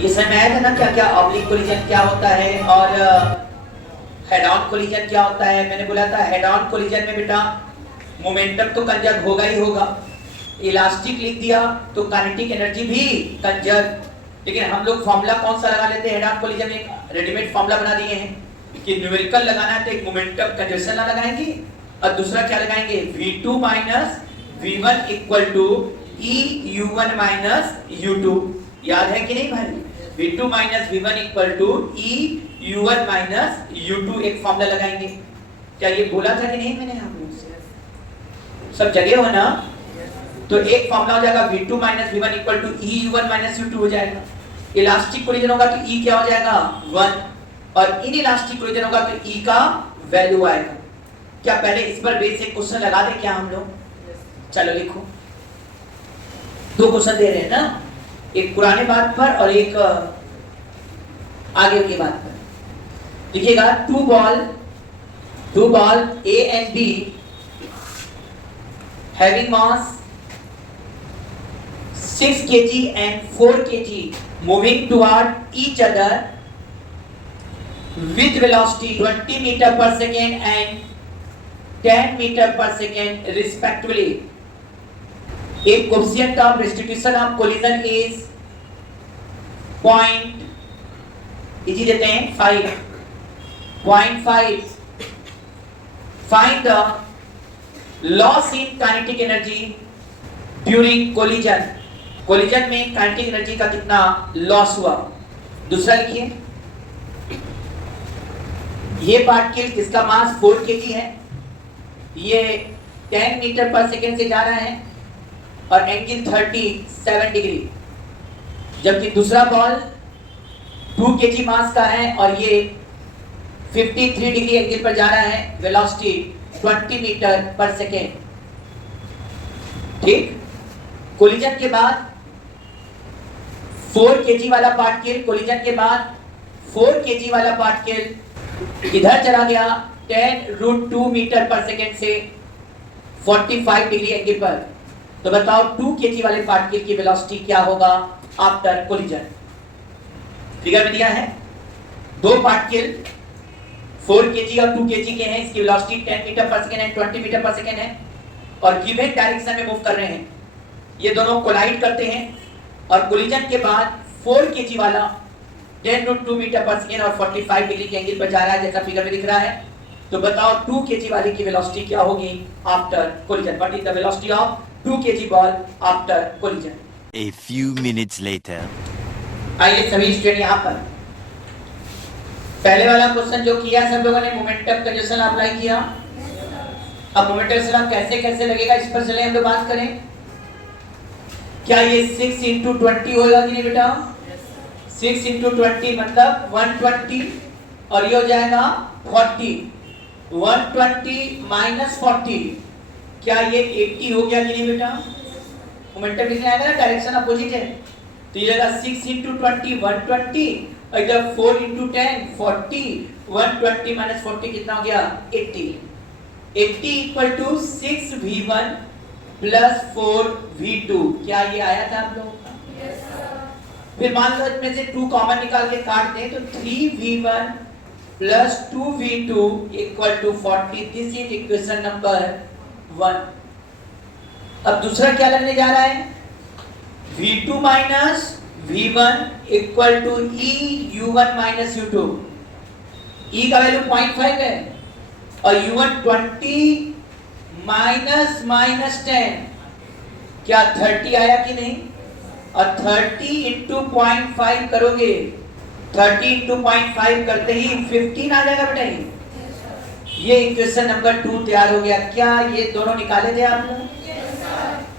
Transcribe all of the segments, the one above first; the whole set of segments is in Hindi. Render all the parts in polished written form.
ये समझ में आया था ना क्या क्या ऑब्लिक कोलिजन क्या होता है और हेड ऑन कोलिजन क्या होता है। मैंने बोला था हेड ऑन कोलिजन में बेटा मोमेंटम तो कंजर्व होगा ही होगा, इलास्टिक लिख दिया तो काइनेटिक एनर्जी भी कंजर्व। लेकिन हम लोग फॉर्मूला कौन सा लगा लेते हैं हेड ऑन कोलिजन में, रेडीमेड फॉर्मूला बना दिए हैं कि न्यूमेरिकल लगाना है तो एक मोमेंटम कंजर्वेशन लगाएंगे और दूसरा क्या लगाएंगे v2 minus v1 equal to eu1 minus u2। याद है कि नहीं भाई, v2 minus v1 equal to eu1 minus u2 एक फॉर्मूला लगाएंगे। क्या ये बोला था कि नहीं मैंने आप लोगों से, सब जगह हो ना। तो एक फॉर्मूला हो जाएगा v2 minus v1 equal to eu1 minus u2 हो जाएगा। इलास्टिक कोलिजन होगा तो e क्या हो जाएगा 1 और इन इलास्टिक कोलिजन होगा तो e का वैल्यू आएगा। क्या पहले इस पर बेस एक क्वेश्चन लगा दे क्या हम लोग? चलो लिखो, दो क्वेश्चन दे रहे हैं ना, एक पुराने बात पर और एक आगे की बात पर। देखिएगा two ball A and B having mass 6 kg and 4 kg moving toward each other with velocity 20 meter per second and 10 meter per second respectively. A coefficient of restitution of collision is point इसी देते हैं 5.5. Find the loss in kinetic energy during collision. Collision में काइनेटिक एनर्जी का कितना लॉस हुआ। दूसरा लिखिए, ये पार्टिकल जिसका मास 4 kg है, ये 10 मीटर पर सेकेंड से जा रहा है और एंगल 37 डिग्री, जबकि दूसरा बॉल 2 kg मास का है और ये 53 डिग्री एंगल पर जा रहा है, वेलोसिटी 20 मीटर पर सेकेंड। ठीक, कोलिजन के बाद 4 kg वाला पार्टिकल, कोलिजन के बाद 4 kg वाला पार्टिकल इधर चला गया 10√2 मीटर पर सेकेंड से 45 डिग्री एंगल पर। तो बताओ 2 kg वाले पार्टिकल की वेलोसिटी क्या होगा आफ्टर कोलिजन। फिगर में दिया है, दो पार्टिकल 4 kg और 2 kg के हैं, इसकी वेलोसिटी 10 मीटर पर सेकेंड है, 20 मीटर पर सेकेंड है और गिवन डायरेक्शन में मूव कर रहे हैं। ये दोनों कोलाइड करते हैं और कोलिजन के बाद 4 kg वाला 10√2 मीटर पर सेकेंड और 45 डिग्री के एंगल पर जा रहा है, जैसा फिगर में दिख रहा है। तो बताओ 2 kg वाले की वेलोसिटी क्या होगी after collision. What is the velocity of 2 kg ball after collision. A few minutes later. आइए सभी स्टूडेंट यहाँ पर पहले वाला क्वेश्चन जो किया सब लोगों ने, मोमेंटम कंजर्वेशन अप्लाई किया। अब मोमेंटम कंजर्वेशन कैसे कैसे लगेगा इस पर चले हम लोग बात करें। क्या ये 6 × 20 होगा कि नहीं बेटा? 6 × 20 मतलब 120 और ये हो जाएगा 40। 120 माइनस 40, क्या ये 80 हो गया कि नहीं बेटा? मोमेंटम कितने आएगा ना, डायरेक्शन अपोजिट है। तो ये होगा 6 × 20 120 और इधर 4 × 10 40, 120 माइनस 40 कितना हो गया 80। 80 equal to 6v1 plus 4v2। क्या ये आया था आप लोगों का? yes, फिर मान लो इसमें से 2 कॉमन निकाल के काट दें तो 3v1 plus 2v2 equal to 40। This is equation number 1। अब दूसरा क्या लगने जा रहा है, v2 minus v1 equal to eu1 minus u2। e का वैल्यू 0.5 है और u1 20 माइनस माइनस 10, क्या 30 आया कि नहीं? और 30 इंटू 0.5 करोगे, 30 इंटू 0.5 करते ही 15 आ जाएगा बेटा। ये इक्वेशन नंबर 2 तैयार हो गया। क्या ये दोनों निकाले थे आप लोग?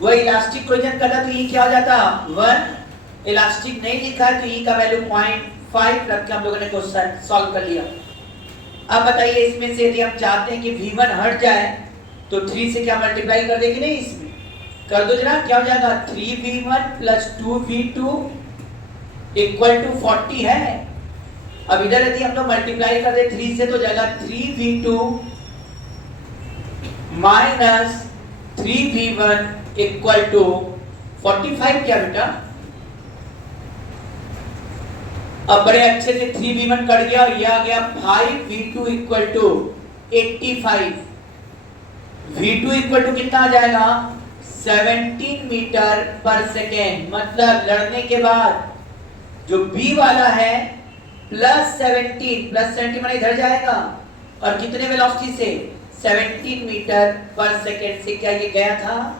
वह इलास्टिक कोलिजन करता तो e क्या हो जाता 1। इलास्टिक नहीं लिखा है तो e का वैल्यू 0.5 रख के हम लोगों ने क्वेश्चन सॉल्व कर लिया। अब बताइए इसमें से यदि हम चाहते हैं कि v1 हट जाए तो 3 से क्या मल्टीप्लाई कर देंगे? नहीं, इसमें कर दो जरा, क्या हो जाएगा 3v1 plus 2v2 equal to 40 है। अब इधर यदि हम लोग मल्टीप्लाई कर दे 3 से तो जाएगा 3v2 minus 3v1 equal to 45। क्या बेटा अब बड़े अच्छे से 3v1 कट गया और ये आ गया 5v2 equal to 85। v2 equal to कितना आ जाएगा 17 मीटर पर सेकेंड। मतलब लड़ने के बाद जो b वाला है +17 माने इधर जाएगा और कितने वेलोसिटी से 17 मीटर पर सेकेंड से। क्या ये गया था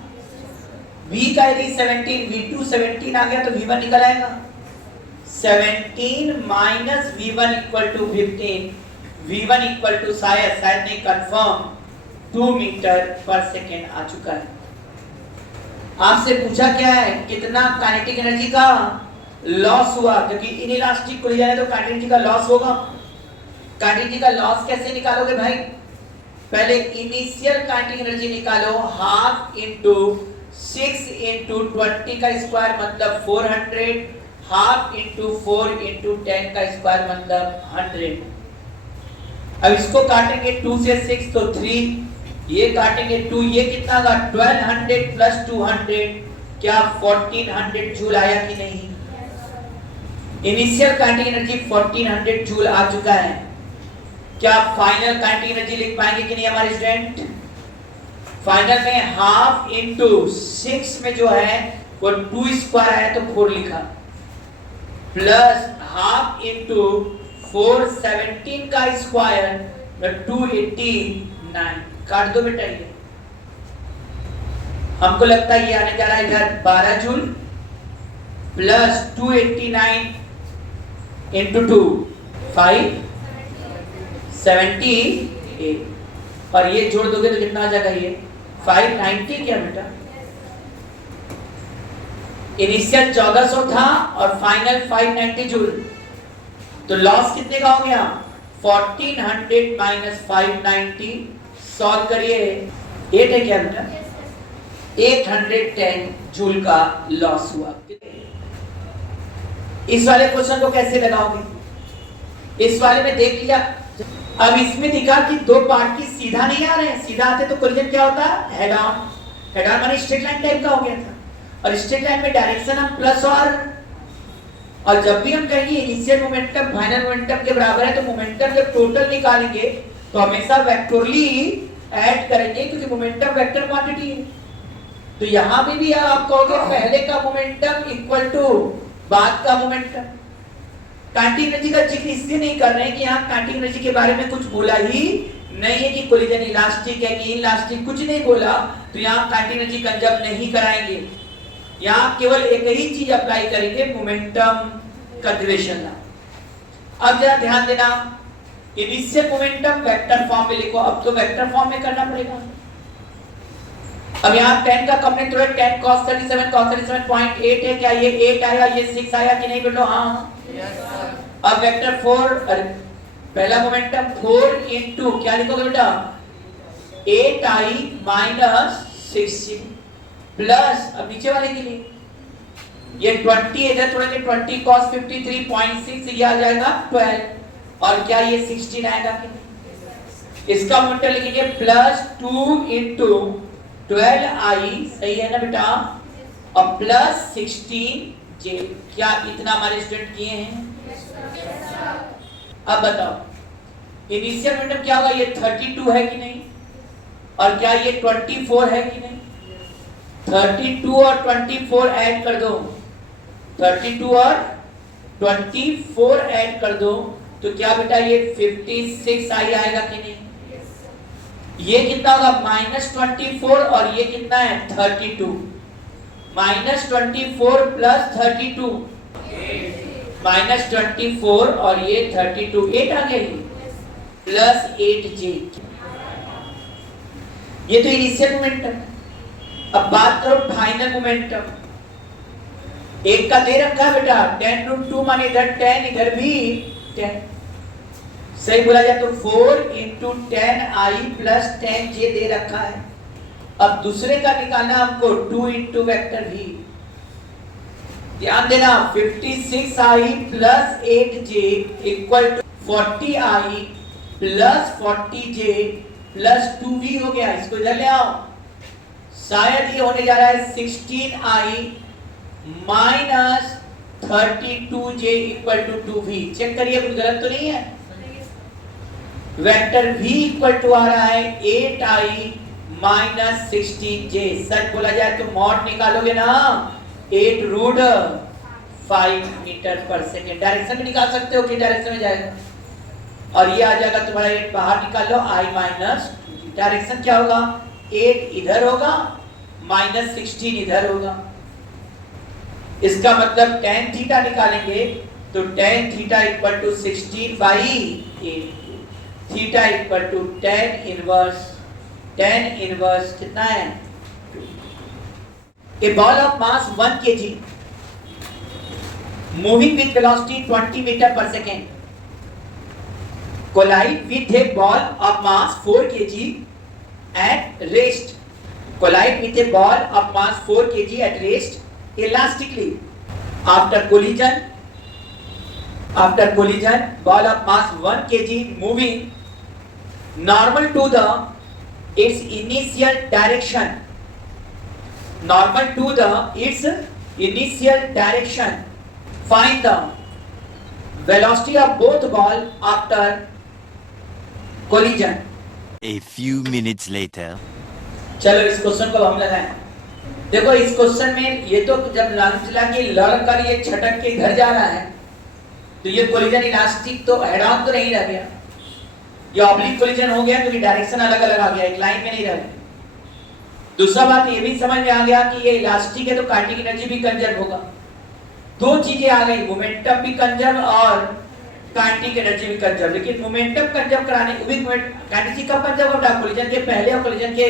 v का यदि 17 v2 17 आ गया तो v1 निकल आएगा 17 minus v1 equal to 15। v1 equal to शायद नहीं कंफर्म 2 मीटर पर सेकेंड आ चुका है। आपसे पूछा क्या है कितना काइनेटिक एनर्जी का लॉस हुआ, क्योंकि इनइलास्टिक खुल जाए तो काइनेटिक एनर्जी का लॉस होगा। काइनेटिक एनर्जी का लॉस कैसे निकालोगे भाई, पहले इनिशियल काइनेटिक एनर्जी निकालो, हाफ इंटू 6 इंटू 20 का स्क्वायर मतलब 400, हाफ इंटू 4 इंटू 10 का स्क्वायर मतलब 100। अब इसको काटेंगे 2 से 6 तो 3, ये काटेंगे 2, ये कितना होगा 1200 प्लस 200, क्या 1400 जूल आया कि नहीं। इनिशियल काइनेटिक एनर्जी 1400 जूल आ चुका है। क्या फाइनल काइनेटिक एनर्जी लिख पाएंगे कि नहीं हमारे स्टूडेंट। फाइनल में हाफ इंटू 6 में जो है वो 2 स्क्वायर आया तो 4 लिखा, प्लस हाफ इंटू 4 17 का स्क्वायर 289। काट दो बेटा, ये हमको लगता है ये आने जा रहा है इधर 12 जूल प्लस 289 इंटू 2 578 और ये जोड़ दोगे तो कितना आ जाएगा ये 590। क्या बेटा इनिशियल 1400 था और फाइनल 590 जूल, तो लॉस कितने का हो गया 1400 माइनस 590। सॉल्व करिए 8 है क्या बेटा 810 जूल का लॉस हुआ। इस वाले क्वेश्चन को कैसे लगाओगे, इस वाले में देख लिया। अब इसमें दिखा कि दो पार्ट की सीधा नहीं आ रहे हैं, सीधा आते तो कोलिजन क्या होता है हेड ऑन। हेड ऑन माने स्ट्रेट लाइन टाइप का हो गया था, और स्ट्रेट लाइन में डायरेक्शन हम प्लस और जब भी हम कहेंगे इनिशियल मोमेंटम फाइनल मोमेंटम के बराबर है तो मोमेंटम जब टोटल निकालेंगे तो हमेशा वेक्टोरली ऐड करेंगे, क्योंकि मोमेंटम वेक्टर क्वांटिटी है। तो यहां पे भी आप कहोगे पहले का मोमेंटम इक्वल टू बाद का मोमेंटम। काइनेटिक एनर्जी का जिक्र इसलिए नहीं कर रहे हैं कि यहाँ काइनेटिक एनर्जी के बारे में कुछ बोला ही नहीं है कि कोलिजन इलास्टिक है कि इलास्टिक, कुछ नहीं बोला, तो यहाँ काइनेटिक एनर्जी कंजर्व नहीं कराएंगे। यहाँ केवल एक ही चीज अप्लाई करेंगे, मोमेंटम कंजर्वेशन लॉ। अब जरा ध्यान देना, इनिशियल मोमेंटम वेक्टर फॉर्म में लिखो। अब तो वेक्टर फॉर्म में करना पड़ेगा। अब यहाँ 10 का कंपोनेंट थोड़ा 10 cos 37.8 है, क्या ये 8 आया ये 6 आया कि नहीं बेटो। हाँ अब वेक्टर 4 पहला मोमेंटम 4 इंटू क्या लिखोगे बेटा 8i माइनस 16 प्लस, अब नीचे वाले के लिए ये 20 इधर थोड़ा 20 cos 53.6 ये आ जाएगा 12 और क्या ये 16 आएगा कि नहीं। इसका मोमेंटम लिखेंगे प्लस 2 इंटू 12i सही है ना बेटा और प्लस 16j। क्या इतना हमारे स्टूडेंट किए हैं। अब बताओ इनिशियल मोमेंटम क्या होगा, ये 32 है कि नहीं और क्या ये 24 है कि नहीं। 32 और 24 ऐड कर दो, 32 और 24 ऐड कर दो तो क्या बेटा ये 56 आई आएगा कि नहीं। ये कितना होगा -24 और ये कितना है 32, -24 प्लस 32 -24 और ये 32 8 आ गया प्लस 8j। ये तो इनिशियल मोमेंटम। अब बात करो फाइनल मोमेंटम। एक का दे रखा है बेटा 10√2 माने इधर 10 इधर भी 10, सही बोला जाए तो 4 इंटू 10i प्लस 10j दे रखा है। अब दूसरे का निकालना हमको 2 इंटू वेक्टर v। ध्यान देना 56i plus 8j equal to 40i plus 40j plus 2v हो गया। इसको इधर ले आओ, शायद ये होने जा रहा है 16i minus 32J equal to 2V। Check करिए कुछ गलत तो नहीं है। वेक्टर V इक्वल टू आ रहा है 8I माइनस 16J। सच बोला जाए तो मॉड निकालोगे ना 8 रूट 5 मीटर पर सेकेंड। डायरेक्शन भी निकाल सकते हो कि डायरेक्शन में जाएगा, और ये आ जाएगा तुम्हारा 8 बाहर निकाल लो I माइनस। डायरेक्शन क्या होगा, 8 इधर होगा माइनस 16 इधर होगा। इसका मतलब tan थीटा निकालेंगे तो tan theta equal to 16 by 8, theta equal to tan inverse कितना है 2। A ball of mass 1 kg moving with velocity 20 metre पर second collide with a ball of mass 4 kg at rest, collide with a ball of mass 4 kg at rest elastically. After collision ball of mass 1 kg moving normal to the its initial direction, find the velocity of both ball after collision. A few minutes later. चलो इस क्वेश्चन को हम लगाएं। देखो इस क्वेश्चन में ये तो जब लांचला की लड़कर ये छटक के इधर जा रहा है तो ये कोलिजन इलास्टिक तो हेड ऑन तो नहीं रह गया, ये ऑब्लिक कोलिजन हो गया क्योंकि डायरेक्शन अलग अलग आ गया, एक लाइन में नहीं रह गया। दूसरा बात ये भी समझ में आ गया कि ये इलास्टिक है तो काइनेटिक एनर्जी भी कंजर्व होगा। दो चीजें आ गई, मोमेंटम भी कंजर्व और काइनेटिक एनर्जी भी कंजर्व। लेकिन मोमेंटम कंजर्व कराने को भी काइनेटिक कब कंजर्व होता है, कोलिजन के पहले और कोलिजन के।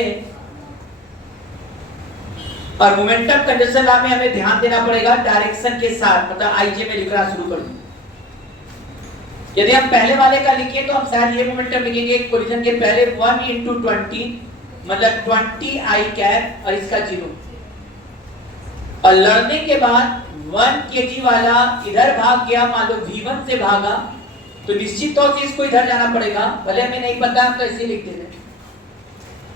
और मोमेंटम कंजर्वेशन लॉ में हमें ध्यान देना पड़ेगा डायरेक्शन के साथ, मतलब आईजे में लिखना शुरू कर दूं। यदि हम पहले वाले का लिखें तो हम शायद ये मोमेंटम लिखेंगे कोलिजन के पहले 1 into 20 मतलब 20 I कैप और इसका 0, और लड़ने के बाद 1 kg वाला इधर भाग गया, मान लो V1 से भागा तो निश्चित तौर से इसको इधर जाना पड़ेगा, भले हमें नहीं पता तो ऐसे लिख देते हैं।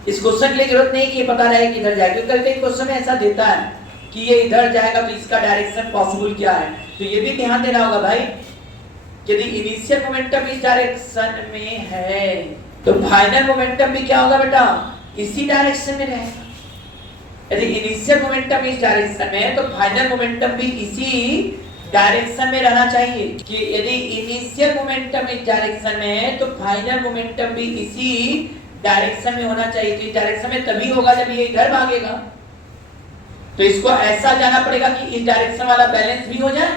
इस क्वेश्चन के लिए जरूरत नहीं कि पता रहे कि इधर जाएगा, क्योंकि कई क्वेश्चन में ऐसा देता है कि ये इधर जाएगा तो इसका डायरेक्शन पॉसिबल क्या है। तो ये भी ध्यान देना होगा भाई, यदि इनिशियल मोमेंटम इस डायरेक्शन में है तो फाइनल मोमेंटम भी क्या होगा बेटा, इसी डायरेक्शन में रहेगा। यदि इनिशियल मोमेंटम इस डायरेक्शन में है तो फाइनल मोमेंटम भी इसी डायरेक्शन में रहना चाहिए। कि यदि इनिशियल मोमेंटम इस डायरेक्शन में है तो फाइनल मोमेंटम भी इसी डायरेक्शन में होना चाहिए। तो इस डायरेक्शन में तभी होगा जब ये इधर भागेगा, तो इसको ऐसा जाना पड़ेगा कि इस डायरेक्शन वाला बैलेंस भी हो जाए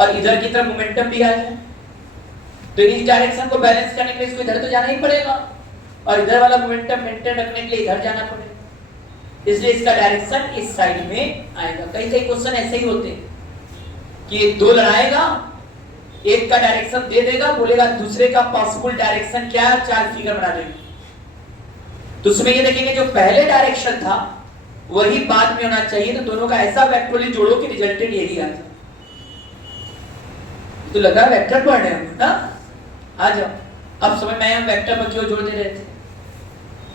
और इधर की तरफ मोमेंटम भी आ जाए। तो इस डायरेक्शन को बैलेंस करने के लिए इसको इधर तो जाना ही पड़ेगा और इधर वाला मोमेंटम मेंटेन रखने के लिए इधर जाना पड़ेगा, इसलिए इसका डायरेक्शन इस साइड में आएगा। कई कई क्वेश्चन ऐसे ही होते हैं कि दो लड़ाएगा, एक का डायरेक्शन दे देगा, बोलेगा दूसरे का पॉसिबल डायरेक्शन क्या है, चार फिगर बना देगा। तो उसमें ये देखेंगे जो पहले डायरेक्शन था वही बाद में होना चाहिए, तो दोनों का ऐसा वेक्टोरली जोड़ो कि रिजल्टेंट यही आ जाए। तो लगा वेक्टर पढ़ रहे हैं ना, आ जाओ। अब समझ में हम वेक्टर पर क्यों जोड़ दे रहे थे।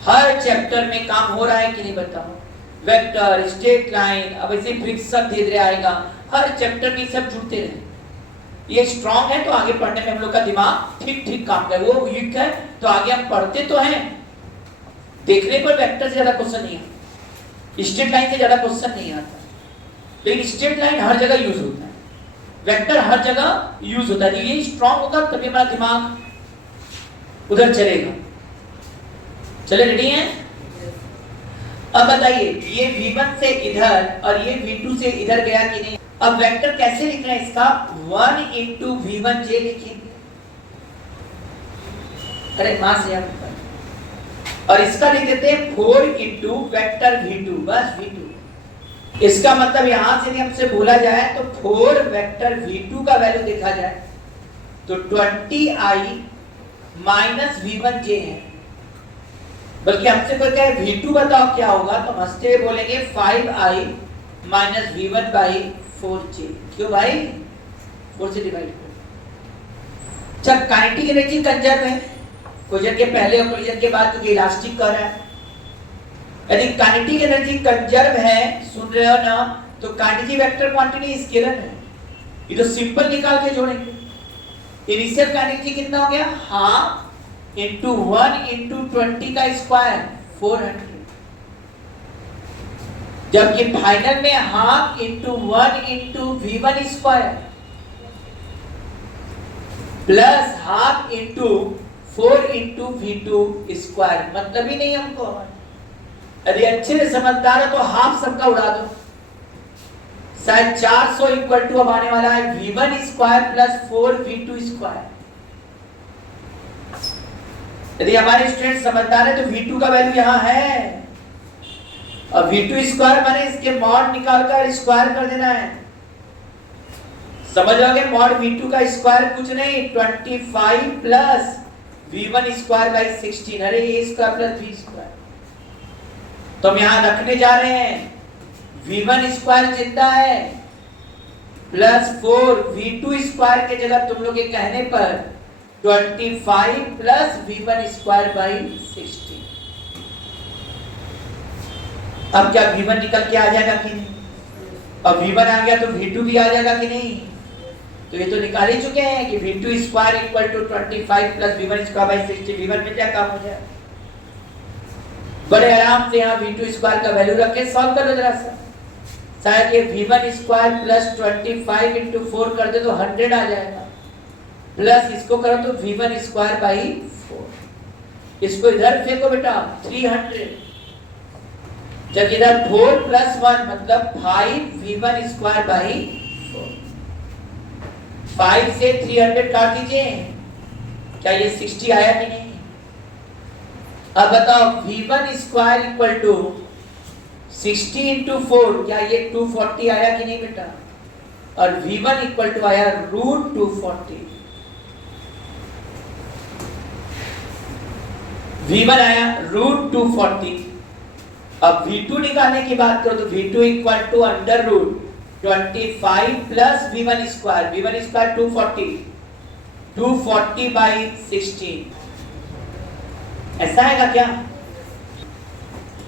हर चैप्टर में काम हो रहा है कि नहीं बताओ, वेक्टर, स्ट्रेट लाइन, अब ऐसे फ्रिक्शन धीरे धीरे आएगा, हर चैप्टर में सब जुड़ते रहे। ये स्ट्रांग है तो आगे पढ़ने में हम लोग का दिमाग ठीक ठीक काम करे, वो वीक है तो आगे हम पढ़ते तो हैं, देखने पर वेक्टर से ज्यादा क्वेश्चन नहीं आता, स्ट्रेट लाइन से ज्यादा क्वेश्चन नहीं आता, लेकिन स्ट्रेट लाइन हर जगह यूज होता है, वेक्टर हर जगह यूज होता है। ये स्ट्रांग होगा तभी हमारा दिमाग उधर चलेगा। चले, रेडी हैं? अब बताइए ये V1 से इधर और ये V2 से इधर गया कि नहीं। अब वेक्टर कैसे लिखना है इसका, 1 into V1J लिखेंगे, अरे मां से आप, और इसका लिख देते हैं 4 into वेक्टर V2, बस V2। इसका मतलब यहां से हमसे बोला जाए तो 4 वेक्टर V2 का वैल्यू देखा जाए तो 20I माइनस V1J है, बल्कि हमसे कोई कहे V2 बताओ क्या होगा तो हंसते हुए बोलेंगे 5I minus V1 by 4J। क्यों भाई, 4 से डिवाइड करो। जब काइनेटिक एनर्जी कंजर्व है कोलिजन के पहले और कोलिजन के बाद, क्योंकि इलास्टिक कर रहा है। यदि काइनेटिक एनर्जी कंजर्व है, सुन रहे हो ना, तो काइनेटिक वेक्टर क्वांटिटी स्केलर है। ये तो सिंपल निकाल के जोड़ेंगे। इनिशियल काइनेटिक कितना हो गया, हाफ इंटू 1 इंटू 20 का स्क्वायर 400, जबकि फाइनल में half into 1 into V1 square plus half into 4 into V2 square. मतलब ही नहीं हमको। यदि अच्छे से समझदार हो तो हाफ सबका उड़ा दो। शायद 400 इक्वल टू अब आने वाला है V1 square plus 4V2 square. यदि हमारे स्टूडेंट समझदार है तो V2 का वैल्यू यहां है, और V2 स्क्वायर माने इसके मॉड निकाल कर स्क्वायर कर देना है। समझ लोगे, मॉड V2 का स्क्वायर कुछ नहीं 25 प्लस V1 स्क्वायर बाई 16। अरे A square plus V square तो हम यहां रखने जा रहे हैं। V1 स्क्वायर जिंदा है प्लस 4V2 स्क्वायर के जगह तुम लोग के कहने पर 25 प्लस V1 स्क्वायर बाई 16। अब क्या V1 निकल के आ जाएगा कि नहीं? अब V1 आ गया तो V2 भी आ जाएगा कि नहीं? तो ये तो निकाल ही चुके हैं कि V2 square equal to 25 plus V1 square by 60। V1 में क्या काम हो जाए? बड़े आराम से यहाँ V2 स्क्वायर का वैल्यू रख के सॉल्व कर लो जरा सा। शायद ये V1 स्क्वायर प्लस 25 इंटू 4 कर दे तो 100 आ जाएगा, प्लस इसको करो तो V1 स्क्वायर बाई 4। इसको इधर फेंको बेटा 300, जब इधर 4 प्लस 1 मतलब 5V1 स्क्वायर बाई 4। 5 से 300 काट दीजिए, क्या ये 60 आया कि नहीं? अब बताओ V1 square equal to 60 into 4, क्या ये 240 आया कि नहीं बेटा? और V1 इक्वल टू आया रूट 240। V1 आया रूट 240। अब V2 निकालने की बात करो तो V2 equal to under root 25 plus V1 square. V1 square 240 by 16। ऐसा आएगा क्या?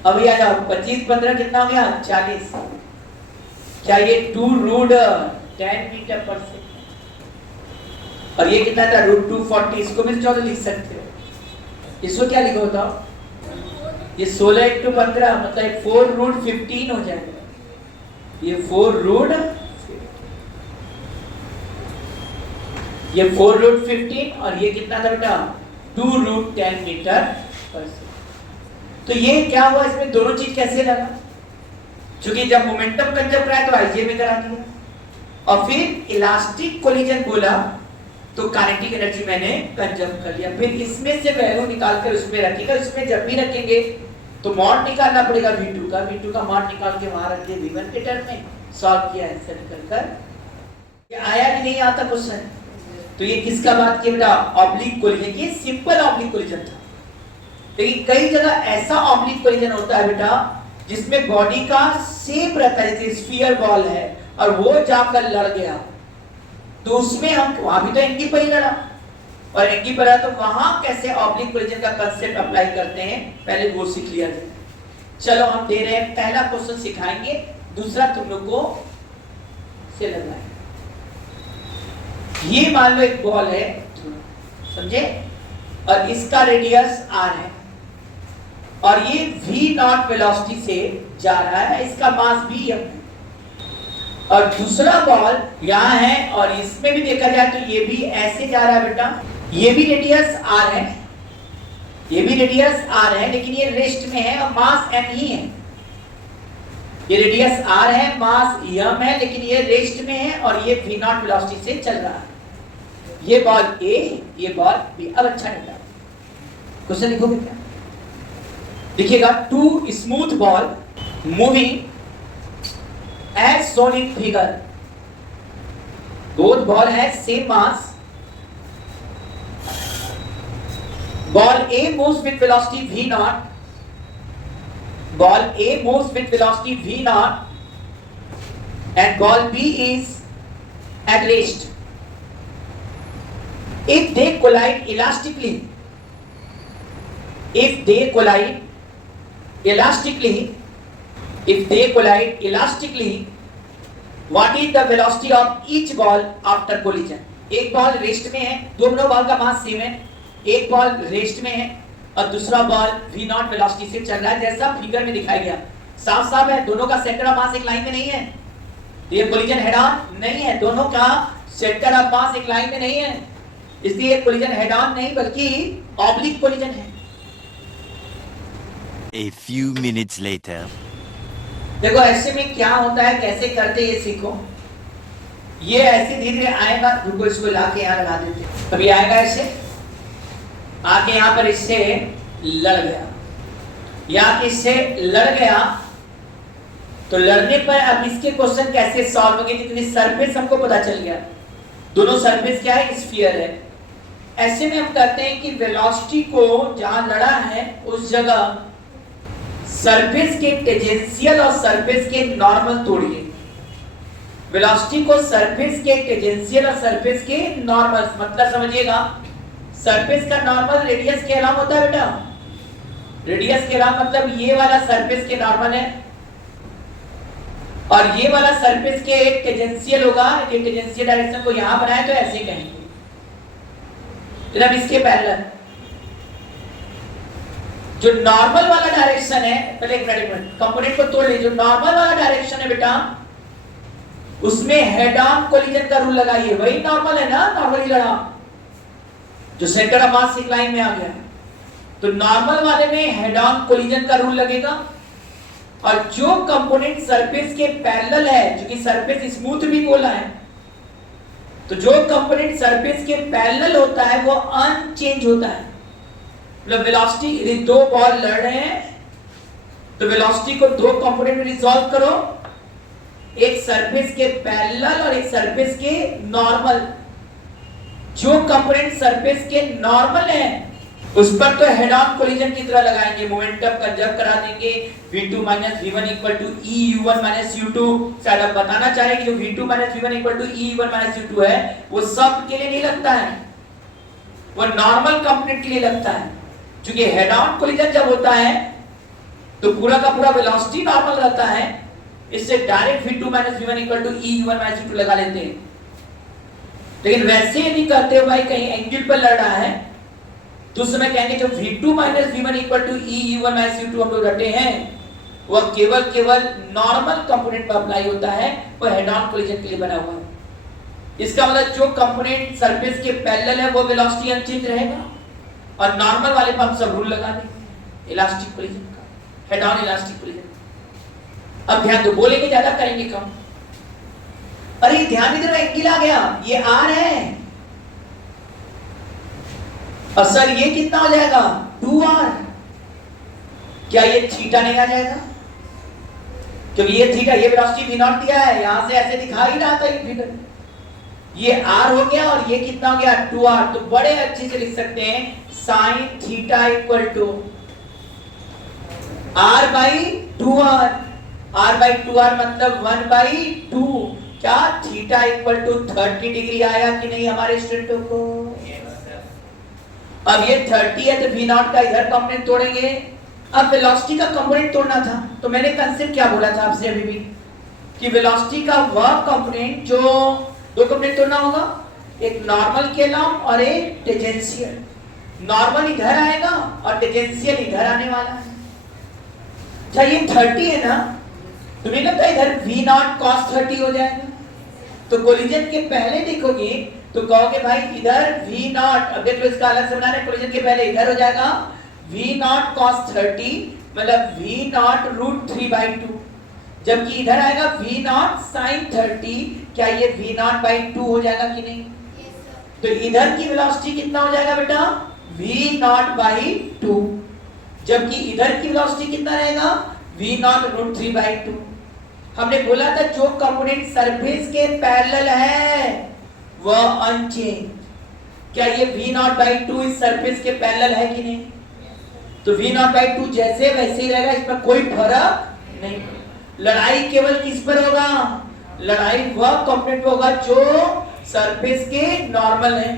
अभी आ जाओ 25 15 कितना हो गया 40। क्या ये 2 रूट 10 मीटर पर सेकंड, और ये कितना था रूट 240। इसको भी 14 लिख सकते हो। इसको क्या लिखो बताओ? ये 16 इंटू 15 मतलब 4 रूट 15 हो जाएगा। ये 4 रूट 15 और ये कितना था बेटा 2 रूट 10 मीटर पर सेकंड। तो ये क्या हुआ, इसमें दोनों चीज कैसे लगा? क्योंकि जब मोमेंटम कंजर्व कराया तो आईजीए में करा दिया, और फिर इलास्टिक कोलिजन बोला तो काइनेटिक एनर्जी मैंने कंजर्व कर लिया। फिर इसमें से वैल्यू निकाल कर उसमें रखेगा। उसमें जब भी रखेंगे तो मॉड निकालना पड़ेगा V2 का। V2 का मॉड निकाल के वहां रख दिया V1 के टर्म में, सॉल्व किया आंसर निकल कर। ये आया कि नहीं आता क्वेश्चन? तो ये किसका बात किया बेटा? Oblique collision. ये सिंपल ऑब्लिक कोलिजन था, लेकिन कई जगह ऐसा ऑब्लिक कोलिजन होता है बेटा जिसमें बॉडी का शेप रहता है, जैसे स्फीयर बॉल है और वो जाकर लड़ गया, तो उसमें हम वहां भी तो एंगी पर ही लड़ा, और एंगी पर तो वहां कैसे ऑब्लिक कोलिजन का कंसेप्ट अप्लाई करते हैं पहले वो सीख लिया जाए। चलो हम दे रहे हैं, पहला क्वेश्चन सिखाएंगे, दूसरा तुम लोग को से लगाएंगे। ये मान लो एक बॉल है, समझे, और इसका रेडियस r है, और ये v0 वेलोसिटी से जा रहा है, इसका मास v है, और दूसरा बॉल यहां है, और इसमें भी देखा जाए तो ये भी ऐसे जा रहा है बेटा। ये भी रेडियस r है, ये भी रेडियस r है, लेकिन ये रेस्ट में है और मास m ही है। ये रेडियस r है, मास m है, लेकिन ये रेस्ट में है और ये v0 वेलोसिटी से चल रहा है। ये बॉल A, ये बॉल B। अब अच्छा निकला, क्वेश्चन लिखोगे क्या? लिखिएगा two smooth ball moving as shown in figure. Both ball has same mass. Ball A moves with velocity v0. Ball A moves with velocity v0, and ball B is at rest. If they collide elastically, if they collide elastically, what is the velocity of each ball after collision? एक बॉल रेस्ट में है, दोनों बॉल का मास सेम है, एक बॉल रेस्ट में है और दूसरा बॉल v नॉट वेलोसिटी से चल रहा है, जैसा फिगर में दिखाया गया। साफ साफ है, दोनों का सेंटर ऑफ मास एक लाइन में नहीं है, तो ये कोलिजन हेड ऑन नहीं है, दोनों का सेंटर ऑफ मास एक लाइन में नहीं है, इसलिए कोलिजन हेड ऑन नहीं बल्कि ऑब्लिक कोलिजन है। A few minutes later. देखो ऐसे में क्या होता है, कैसे करते ये सीखो। ये ऐसे धीरे धीरे आएगा, रुको इसको लाके यहाँ लगा देते, अभी आएगा ऐसे आके यहाँ पर इससे लड़ गया, या इससे लड़ गया, तो लड़ने पर अब इसके क्वेश्चन कैसे सॉल्व होंगे, जितनी सरफेस हमको पता चल गया, दोनों सरफेस क्या है, स्फीयर है। ऐसे में हम कहते हैं कि वेलोसिटी को जहां लड़ा है उस जगह सरफेस के टेंजेंशियल और सरफेस के नॉर्मल तोड़िए। वेलोसिटी को सरफेस के टेंजेंशियल और सरफेस के नॉर्मल, मतलब समझिएगा, सरफेस का नॉर्मल रेडियस के अलावा होता है बेटा, रेडियस के अलावा मतलब ये वाला सरफेस के नॉर्मल है और ये वाला सरफेस के टेंजेंशियल होगा। ये टेंजेंशियल डायरेक्शन को यहां बनाए तो ऐसे कहेंगे, जब इसके पैरेलल जो नॉर्मल वाला डायरेक्शन है, पहले एक मिनट कंपोनेंट को तोड़ लीजिए, जो नॉर्मल वाला डायरेक्शन है बेटा उसमें हेड ऑन कोलिजन का रूल लगाइए, वही नॉर्मल है ना, नॉर्मली लड़ा जो सेंटर ऑफ मास एक लाइन में आ गया, तो नॉर्मल वाले में हेड ऑन कोलिजन का रूल लगेगा और जो कंपोनेंट सरफेस के पैरेलल है, क्योंकि सरफेस स्मूथ भी बोला है, तो जो कंपोनेंट सरफेस के पैरेलल होता है वो अनचेंज होता है। मतलब वेलोसिटी, दो बॉल लड़ रहे हैं तो वेलोसिटी को दो कंपोनेंट में रिजॉल्व करो, एक सरफेस के पैरेलल और एक सरफेस के नॉर्मल। जो कंपोनेंट सरफेस के नॉर्मल है उस पर तो हेड ऑन कोलिजन की तरह लगाएंगे, मोमेंटम कंजर्व करा देंगे, v2 v1 e u1 u2। शायद आप बताना चाहें कि जो v2 v1 e u1 u2 है वो सब के लिए नहीं लगता है, वो नॉर्मल कंपोनेंट के लिए लगता है। क्योंकि हेड ऑन कोलिजन जब होता है तो पूरा का पूरा वेलोसिटी नॉर्मल रहता है, इससे direct v2 v1 e u1 u2 लगा लेते हैं। लेकिन वैसे यदि करते हो भाई कहीं एंगल पर लड़ रहा है तो उस समय कहेंगे जो v2 v1 e u1 u2 हम लोग रटे हैं वह केवल नॉर्मल कंपोनेंट पर अप्लाई होता है, वो हेड ऑन कोलिजन के लिए बना हुआ है। इसका मतलब जो कंपोनेंट सरफेस के पैरेलल है वो वेलोसिटी अनचेंज रहेगा और नॉर्मल वाले पर हम सब रूल लगा देंगे इलास्टिक कोलिजन का, हेड ऑन इलास्टिक कोलिजन। अब ध्यान दो, बोलेंगे ज्यादा करेंगे कम। अरे ध्यान इधर एंगल आ गया, ये आर है और सर ये कितना हो जाएगा 2r, क्या ये थीटा नहीं आ जाएगा? क्योंकि ये थीटा, ये वेलोसिटी v नॉट दिया है, यहां से ऐसे दिखा ही रहा था ये फिगर, ये r हो गया और ये कितना हो गया 2r। तो बड़े अच्छे से लिख सकते हैं sin theta equal to r by 2r, r by 2r मतलब 1 बाई 2। क्या थीटा इक्वल टू 30 डिग्री आया कि नहीं हमारे स्टूडेंटों को? अब ये 30 है तो v नॉट का इधर कंपोनेंट तोड़ेंगे। अब वेलोसिटी का कंपोनेंट तोड़ना था तो मैंने कंसेप्ट क्या बोला था आपसे अभी भी कि वेलोसिटी का वह कंपोनेंट जो दो कंपोनेंट तोड़ना होगा, एक नॉर्मल के लॉन्ग और एक टेंजेंशियल। नॉर्मल इधर आएगा और टेंजेंशियल इधर आने वाला है। अच्छा ये 30 है ना, तो नहीं लगता इधर v नॉट cos 30 हो जाएगा? तो कोलिजन के पहले देखोगे तो कहोगे भाई इधर v नॉट, अब देखो इसका अलग से बनाना है, कोलिजन के पहले इधर हो जाएगा v नॉट cos 30 मतलब v नॉट √3/2, जबकि इधर आएगा v नॉट sin 30। क्या ये v नॉट by 2 हो जाएगा कि नहीं? तो इधर की वेलोसिटी कितना हो जाएगा बेटा v नॉट by 2, जबकि इधर की वेलोसिटी कितना रहेगा v नॉट √3/2। हमने बोला था जो कंपोनेंट सरफेस के पैरेलल है वह अनचेंज। क्या ये v नॉट by 2 इस सरफेस के पैरेलल है कि नहीं? तो v नॉट by 2 जैसे वैसे ही रहेगा, इसमें कोई फर्क नहीं। लड़ाई केवल किस पर होगा? लड़ाई वह कंपोनेंट होगा जो सरफेस के नॉर्मल है।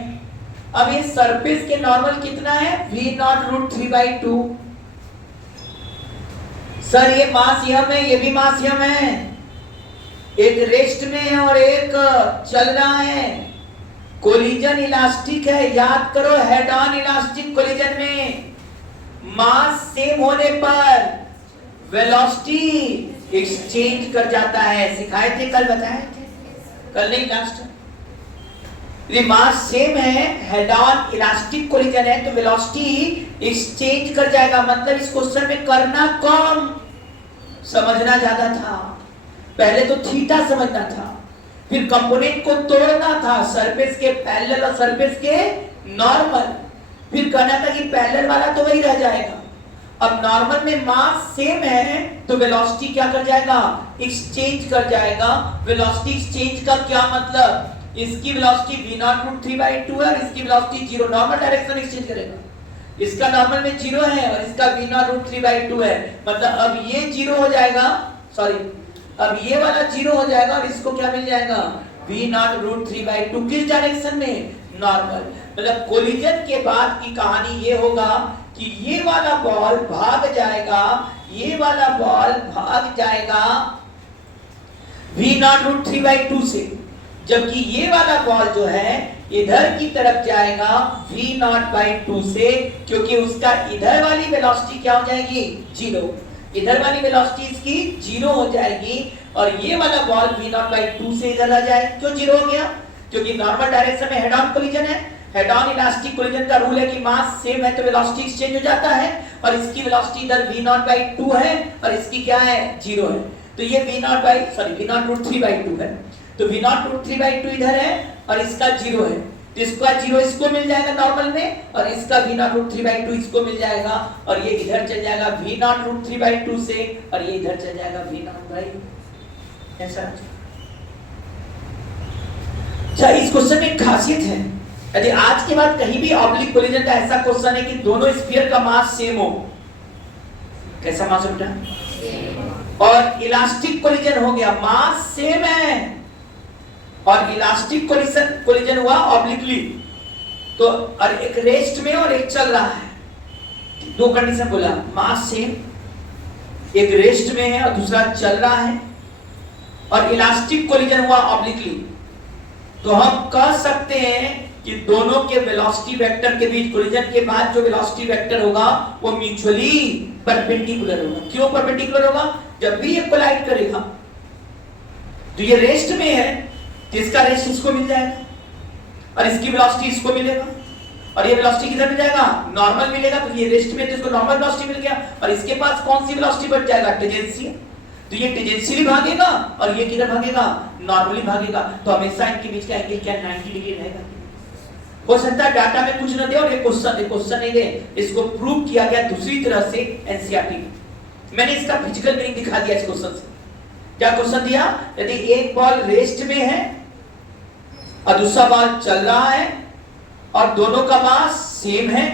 अब ये सरफेस के नॉर्मल कितना है v नॉट √3/2। सर ये मास यम है, ये भी मास यम है, एक रेस्ट में है और एक चल रहा है। कोलिजन इलास्टिक है, याद करो हेड ऑन इलास्टिक कोलिजन में मास सेम होने पर वेलोसिटी एक्सचेंज कर जाता है। सिखाए थे कल, बताए थे कल, नहीं लास्ट। ये मास सेम है, हेड ऑन इलास्टिक कोलिजन है, तो वेलोसिटी एक्सचेंज कर जाएगा। मतलब इस क्वेश्चन में करना कम, समझना ज्यादा था। पहले तो थीटा समझना था, फिर कंपोनेंट को तोड़ना था, सरफेस के पैरेलल और सरफेस के नॉर्मल। फिर कहना था कि पैरेलल वाला तो वही रह जाएगा। अब नॉर्मल में मास सेम है तो वेलोसिटी क्या कर जाएगा, एक्सचेंज कर जाएगा। वेलोसिटी एक्सचेंज का क्या मतलब, इसकी वेलोसिटी v0√3/2 है और इसकी वेलोसिटी 0 नॉर्मल डायरेक्शन एक्सचेंज करेगा। इसका नॉर्मल में 0 है और इसका v0√3/2 है, मतलब अब ये 0 हो जाएगा, सॉरी अब ये वाला 0 हो जाएगा और इसको क्या मिल जाएगा, v0√3/2। किस डायरेक्शन में, नॉर्मल। मतलब कोलिजन के बाद की कहानी ये होगा कि ये वाला बॉल भाग जाएगा, ये वाला बॉल भाग जाएगा v0√3/2 से, जबकि ये वाला बॉल जो है इधर की तरफ जाएगा v0/2 से, क्योंकि उसका इधर वाली वेलोसिटी क्या हो जाएगी, 0। इधर वाली वेलोसिटी इसकी 0 हो जाएगी और ये वाला बॉल v0/2 से इधर आ जाए। क्यों 0 हो गया, क्योंकि नॉर्मल डायरेक्शन में हेड ऑन कोलिजन है। हेड ऑन इलास्टिक कोलिजन का रूल है कि मास सेम है तो वेलोसिटी एक्सचेंज हो जाता है, और इसकी वेलोसिटी इधर v0/2 है और इसकी क्या है, 0 है। तो ये v0√3/2 है, तो v0√3/2 इधर है और इसका 0 है, तो इसका 0 इसको मिल जाएगा नॉर्मल में और इसका v0√3/2 इसको मिल जाएगा, और ये इधर चल जाएगा v0√3/2 से और ये इधर चल जाएगा v0/2 ऐसा। अच्छा, इस क्वेश्चन में एक खासियत है, यदि आज के बाद कहीं भी ऑब्लिक कोलिजन का ऐसा क्वेश्चन है कि दोनों स्फीयर का मास सेम हो, कैसा मास होता है, और इलास्टिक कोलिजन हो गया, मास सेम है और इलास्टिक कोलिजन हुआ ऑब्लिकली, तो और एक रेस्ट में और एक चल रहा है, दो कंडीशन बोला, मास सेम, एक रेस्ट में है और दूसरा चल रहा है, और इलास्टिक कोलिजन हुआ ऑब्लिकली, तो हम कह सकते हैं कि दोनों के वेलोसिटी वेक्टर के बीच, कोलिजन के बाद जो वेलोसिटी वेक्टर होगा वो म्यूचुअली परपेंडिकुलर होगा। क्यों परपेंडिकुलर होगा, जब भी ये कोलाइड करेगा तो ये रेस्ट में है तो इसका रेस्ट इसको मिल जाएगा और इसकी वेलोसिटी इसको मिलेगा, और ये वेलोसिटी किधर मिल जाएगा, नॉर्मल मिलेगा, तो ये रेस्ट में तो इसको नॉर्मल वेलोसिटी मिल गया, और इसके पास कौन सी वेलोसिटी बच जाएगा, टेंजेंशियल, तो ये टेंजेंशियली भागेगा और ये किधर भागेगा, नॉर्मली भागेगा, तो हमेशा इनके बीच का एंगल क्या 90 डिग्री रहेगा। हो सकता है डाटा में कुछ न दे और ये क्वेश्चन नहीं दे, इसको प्रूव किया गया दूसरी तरह से एनसीईआरटी में। मैंने इसका फिजिकल मीनिंग दिखा दिया इस क्वेश्चन से। क्या क्वेश्चन दिया, यदि एक बॉल रेस्ट में है और दूसरा बॉल चल रहा है और दोनों का मास सेम है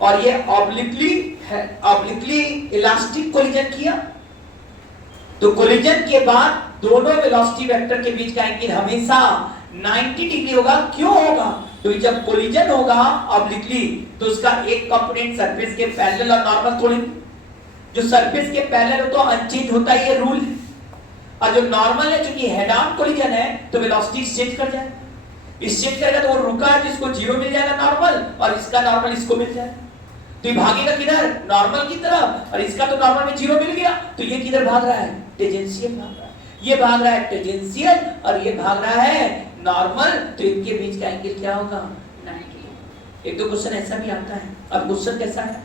और ये ऑब्लिकली इलास्टिक कोलिजन किया, तो कोलिजन के बाद दोनों वेलोसिटी वेक्टर के बीच का एंगल हमेशा 90 डिग्री होगा। क्यों होगा, तो जब कोलिजन होगा ऑब्लिकली तो उसका एक कंपोनेंट सरफेस के पैरेलल और नॉर्मल थोड़ी, जो सरफेस के पैरेलल हो तो अनचेंज होता है, ये रूल है, और जो नॉर्मल है क्योंकि हेड ऑन कोलिजन है तो वेलोसिटी एक्सचेंज कर जाएगा, एक्सचेंज करेगा तो वो रुका है तो इसको 0 मिल जाएगा नॉर्मल, और इसका नॉर्मल इसको मिल जाएगा, तो ये भागेगा किधर, नॉर्मल की तरफ, और इसका तो नॉर्मल में 0 मिल गया, तो ये किधर भाग रहा है, टेंजेंशियल भाग रहा है, ये भाग रहा है टेंजेंशियल और ये भाग रहा है नॉर्मल, तो इनके बीच का एंगल क्या होगा, 90। एक दो क्वेश्चन ऐसा भी आता है। अब क्वेश्चन कैसा है,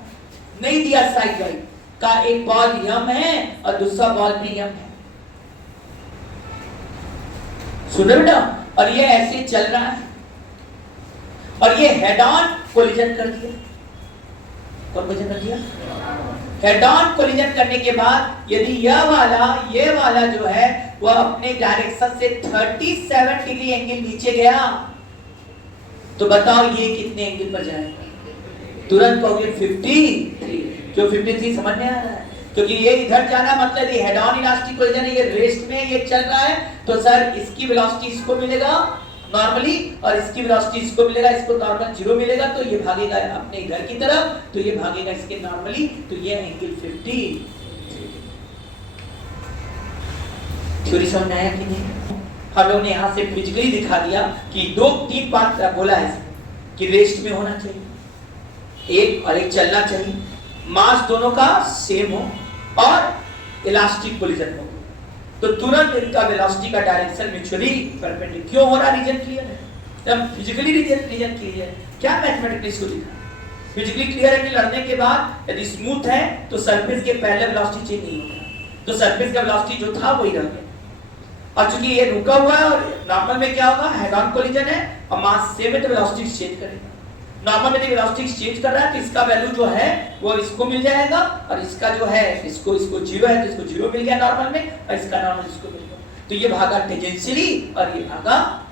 नहीं दिया साइड वाइड का, एक बॉल यम है और दूसरा बॉल भी यम है, सुनो बेटा, और ये ऐसे चल रहा है और ये हेड ऑन कोलिजन कर दिया, कौन कोलिजन कर दिया, हेड ऑन कोलिजन करने के बाद यदि ये वाला जो है वह अपने डायरेक्शन से 37 डिग्री एंगल नीचे गया, तो बताओ ये कितने एंगल पर जाएगा, तुरंत कहोगे 53। क्यों 53 समझ में आ रहा है, क्योंकि ये इधर जाना मतलब ये हेड ऑन इलास्टिक कोलिजन है, ये रेस्ट में ये चल रहा है, तो सर इसकी वेलोसिटी इसको मिलेगा नॉर्मली और इसकी वेलोसिटी इसको मिलेगा, इसको नॉर्मल 0 मिलेगा, तो ये भागेगा अपने इधर की तरफ, तो ये भागेगा इसके नॉर्मली, तो ये एंगल 50। थ्योरी समझ में आया कि नहीं? हम लोगों ने यहाँ से फिजिकली दिखा दिया कि दो तीन बात बोला है कि रेस्ट में होना चाहिए, एक और एक चलना चाहिए, मास दोनों का सेम हो और इलास्टिक कोलिजन हो, तो तुरंत इनका वेलोसिटी का डायरेक्शन म्यूचुअली परपेंडिकुलर। क्यों हो रहा, रीजन क्लियर है, जब फिजिकली रीजन क्लियर है, क्या मैथमेटिकली इसको लिखा, फिजिकली क्लियर है कि लड़ने के बाद यदि स्मूथ है तो सरफेस के पहले वेलोसिटी चेंज नहीं होगा, तो सरफेस का वेलोसिटी जो था वही रह गया। और चूंकि ये रुका हुआ है और नॉर्मल में क्या होगा, हेड ऑन कोलिजन है और मास सेम है तो वेलोसिटी चेंज करेगा। नॉर्मल में वेलोसिटी एक्सचेंज कर रहा है तो इसका वैल्यू जो है वो इसको मिल जाएगा और इसका जो है इसको जीरो है तो इसको जीरो मिल गया नॉर्मल में और इसका नॉर्मल इसको मिल गया, तो ये भागा टेंजेंशियली और ये भागा।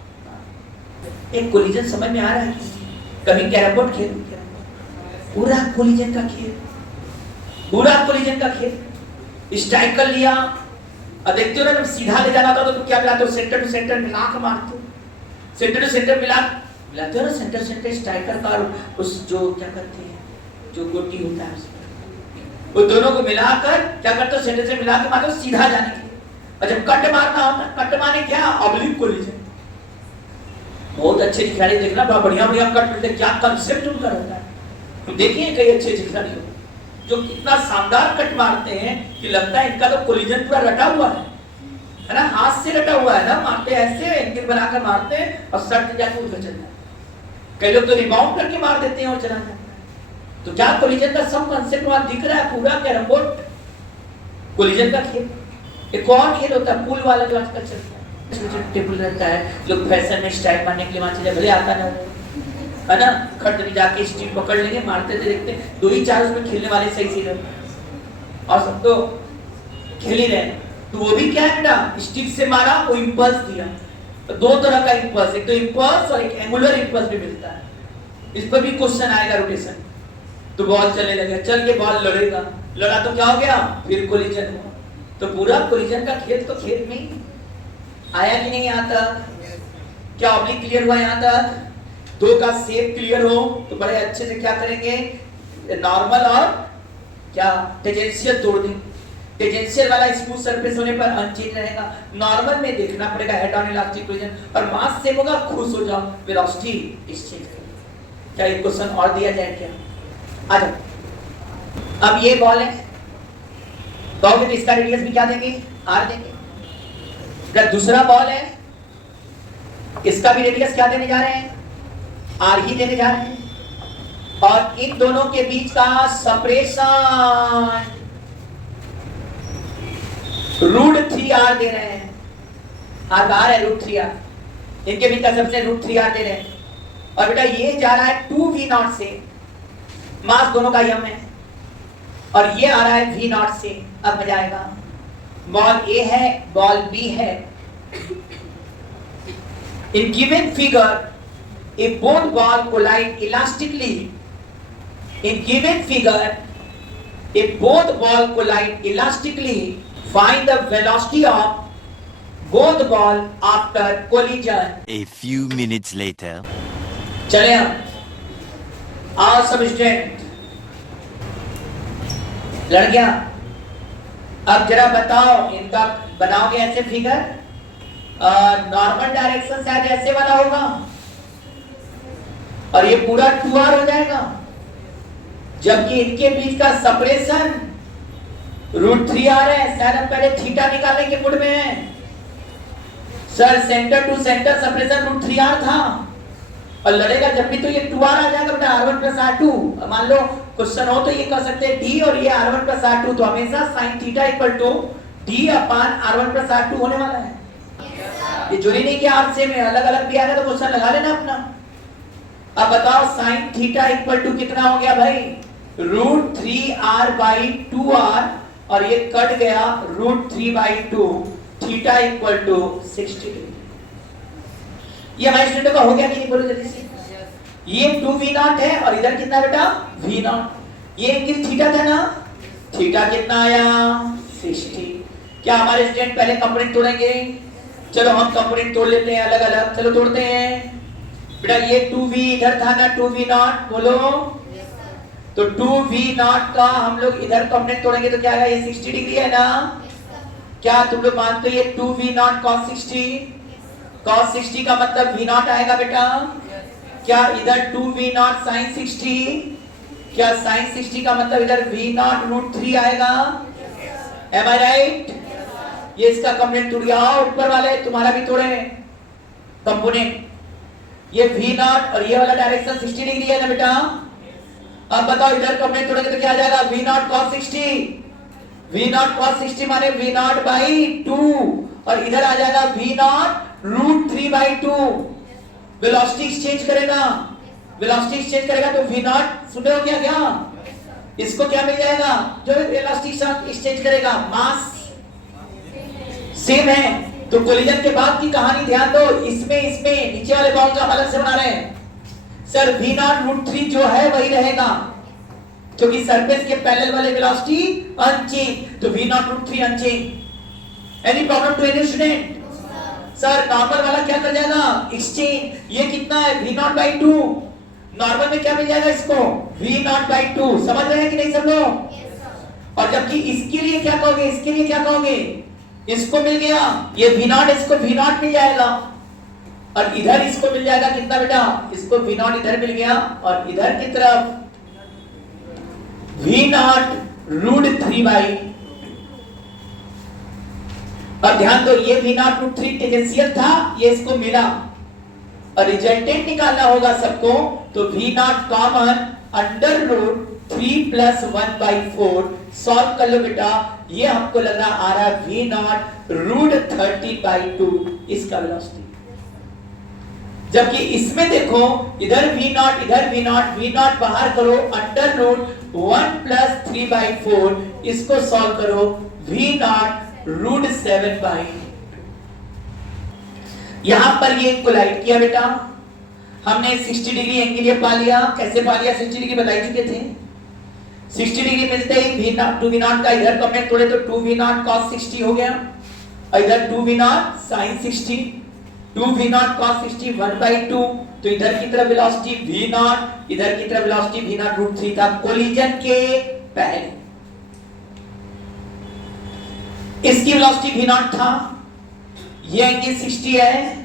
एक कोलिजन समझ में आ रहा है, कभी कैरमबोर्ड खेल, पूरा कोलिजन का खेल, पूरा कोलिजन का खेल, स्ट्राइक कर लिया और देखते हो ना जब सीधा ले जाना होता तो क्या मिलाते हो, सेंटर टू सेंटर मिला के मारते हो, सेंटर टू सेंटर मिलाते हो ना, सेंटर सेंटर स्ट्राइकर का उस जो क्या करते हैं जो गोटी होता है वो दोनों को मिलाकर क्या करते हो, सेंटर से मिला के मारते हो सीधा जाने के लिए। और जब कट मारना होता है, कट मारने क्या, ऑब्लिक कोलिजन, बहुत अच्छे खिलाड़ी देखना, बड़ा बढ़िया बढ़िया कट मिलते, क्या कंसेप्ट उनका रहता है, तुम देखिए कई अच्छे खिलाड़ी हो जो कितना शानदार कट मारते हैं कि लगता है इनका तो कोलिजन पूरा रटा हुआ है ना, हाथ से रटा हुआ है ना, मारते ऐसे एंगल बनाकर मारते हैं और सट जाके उधर चलता है। कई लोग तो रिबाउंड करके मार देते हैं और चला जाता है। तो क्या कोलिजन का सब कांसेप्ट वहां दिख रहा है, पूरा कैरमबोर्ड कोलिजन का खेल। एक और खेल होता है पूल वाला जो आजकल चलता है, टेबल रहता है, लोग फैशन में स्ट्राइक मारने के लिए वहां चले, भले आता ना है ना, खट में जाके स्टील पकड़ लेंगे, मारते थे, देखते दो ही चार उसमें खेलने वाले सही से और सब तो खेल ही रहे, तो वो भी क्या है बेटा, स्टिक से मारा वो इंपल्स दिया, तो दो तरह का इंपल्स, एक तो इंपल्स और एक एंगुलर इंपल्स भी मिलता है, इस पर भी क्वेश्चन आएगा रोटेशन। तो बॉल चलने लगे, चल के बॉल लड़ेगा, लड़ा तो क्या हो गया, फिर कोलिजन हुआ, तो पूरा कोलिजन का खेल तो खेल में आया कि नहीं आता, क्या ऑब्लिक क्लियर हुआ यहाँ तक, दो का शेप क्लियर हो तो बड़े अच्छे से क्या करेंगे, नॉर्मल और क्या टेंजेंशियल तोड़ देंगे, टेंजेंशियल वाला स्मूथ सरफेस होने पर अनचेंज रहेगा, नॉर्मल में देखना पड़ेगा हेड ऑन इलास्टिक कोलिजन, और मास सेम होगा, खुश हो जाओ, वेलोसिटी एक्सचेंज करेंगे। क्या एक क्वेश्चन और दिया जाए क्या, आ जाओ। अब ये बॉल है, कहोगे तो इसका रेडियस भी क्या देंगे, आर देंगे। दूसरा बॉल है, इसका भी रेडियस क्या देने जा रहे हैं, आर ही देने जा रहे हैं, और इन दोनों के बीच का सेपरेशन √3r दे रहे हैं, आर बाहर है √3r, इनके बीच का सबसे √3r दे रहे हैं, और बेटा ये जा रहा है 2v0 से, मास दोनों का यम है, और ये आ रहा है v0 से। अब मजा आएगा, बॉल ए है, बॉल बी है, in given figure if both ball collide elastically, in given figure if both ball collide elastically, find the velocity of both ball after collision. A few minutes later. चले हम, आओ सब स्टूडेंट, लड़कियां अब जरा बताओ, इनका बनाओगे ऐसे फिगर, नॉर्मल डायरेक्शन शायद ऐसे वाला होगा और ये पूरा 2r हो जाएगा, जबकि इनके बीच का सेपरेशन √3r है, शायद हम पहले थीटा निकालने के मूड में हैं sir, centre to centre separation √3r था, और लड़ेगा जब भी तो ये 2r आ जाएगा बेटा, r1 + r2, मान लो क्वेश्चन हो तो ये कह सकते हैं d और ये r1 + r2, तो हमेशा sin थीटा = d/r1 + r2 होने वाला है। ये जुड़ी नहीं कि आपसे में अलग अलग भी आ रहा तो क्वेश्चन लगा लेना अपना। अब बताओ sin थीटा = कितना हो गया भाई, √3r/2r, और ये कट गया √3/2, थीटा = 60 डिग्री। ये हमारे स्टूडेंट का हो गया कि नहीं, बोलो जल्दी से। ये 2v0 है और इधर कितना बेटा, v0, ये एंगल थीटा था ना, थीटा कितना आया, 60। क्या हमारे स्टूडेंट पहले कंपोनेंट तोड़ेंगे, चलो हम कंपोनेंट तोड़ लेते हैं अलग अलग, चलो तोड़ते हैं बेटा। ये 2v इधर था ना, 2v0 बोलो, तो 2v0 का हम लोग इधर कंपोनेंट तोड़ेंगे तो क्या आएगा, ये 60 डिग्री है ना, क्या तुम लोग मानते हो ये 2v0 cos 60, cos 60 का मतलब v नॉट आएगा बेटा। क्या इधर 2v नॉट sin 60? क्या sin 60 का मतलब इधर v नॉट रूट 3 आएगा? Am I right? ये इसका कंपोनेंट टूट गया। ऊपर वाले तुम्हारा भी तोड़े कंपोनेंट। ये v नॉट और ये वाला डायरेक्शन 60 डिग्री है ना बेटा। अब बताओ इधर कंपोनेंट तोड़ेंगे तो क्या आ जाएगा? v not cos 60। v not cos 60 माने v नॉट बाई 2 और इधर आ जाएगा v naught root 3 by 2। Velocity exchange करेगा, वेलोसिटी एक्सचेंज करेगा तो v नॉट सुन रहे हो क्या? क्या इसको क्या मिल जाएगा जो वेलोसिटी एक्सचेंज करेगा? मास सेम है। तो कोलिजन के बाद की कहानी ध्यान दो। इसमें नीचे वाले बॉल का अलग से बना रहे हैं सर। v नॉट रूट 3 जो है वही रहेगा क्योंकि सरफेस के पैरेलल वाले वेलोसिटी अनचेंज, तो v naught root 3 unchange. Any problem to any student? Sir normal वाला क्या कर जाएगा? एक्सचेंज। ये कितना है? v not by 2। नॉर्मल में क्या मिल जाएगा इसको? v not by 2। समझ रहे हैं कि नहीं सब लोग? और जबकि इसके लिए क्या कहोगे? इसके लिए क्या कहोगे? इसको मिल गया ये v नॉट, इसको v नॉट मिल जाएगा और इधर इसको मिल जाएगा कितना बेटा? इसको v नॉट इधर मिल गया और इधर की तरफ v नॉट रूट 3 बाई। और ध्यान दो ये v नॉट रूट 3 टेंजेंशियल था, ये इसको मिला और रिजल्टेंट निकालना होगा सबको। तो v naught common under root 3 plus 1 by 4 solve कर लो बेटा। ये हमको लग रहा आ रहा है v नॉट रूट 30 बाई 2 इसका वेलोसिटी। जबकि इसमें देखो इधर v नॉट इधर v नॉट बाहर करो अंडर रूट 1 प्लस 3 बाई 4 इसको सॉल्व करो v नॉट रूट 7 बाई। यहां पर ये कोलाइड किया बेटा। हमने 60 डिग्री एंगल ये पा लिया। कैसे पा लिया? 60 डिग्री बताई चुके थे। 60 डिग्री मिलते ही v नॉट 2v नॉट का इधर कंपोनेंट तोड़े तो 2v नॉट cos 60 हो गया और इधर 2v not sin 60। 2v not cos 60 1 by 2। तो इधर की तरफ वेलोसिटी v नॉट, इधर की तरफ वेलोसिटी v नॉट रूट 3 था कोलिजन के पहले। इसकी वेलोसिटी v नॉट था, ये एंगल 60 है।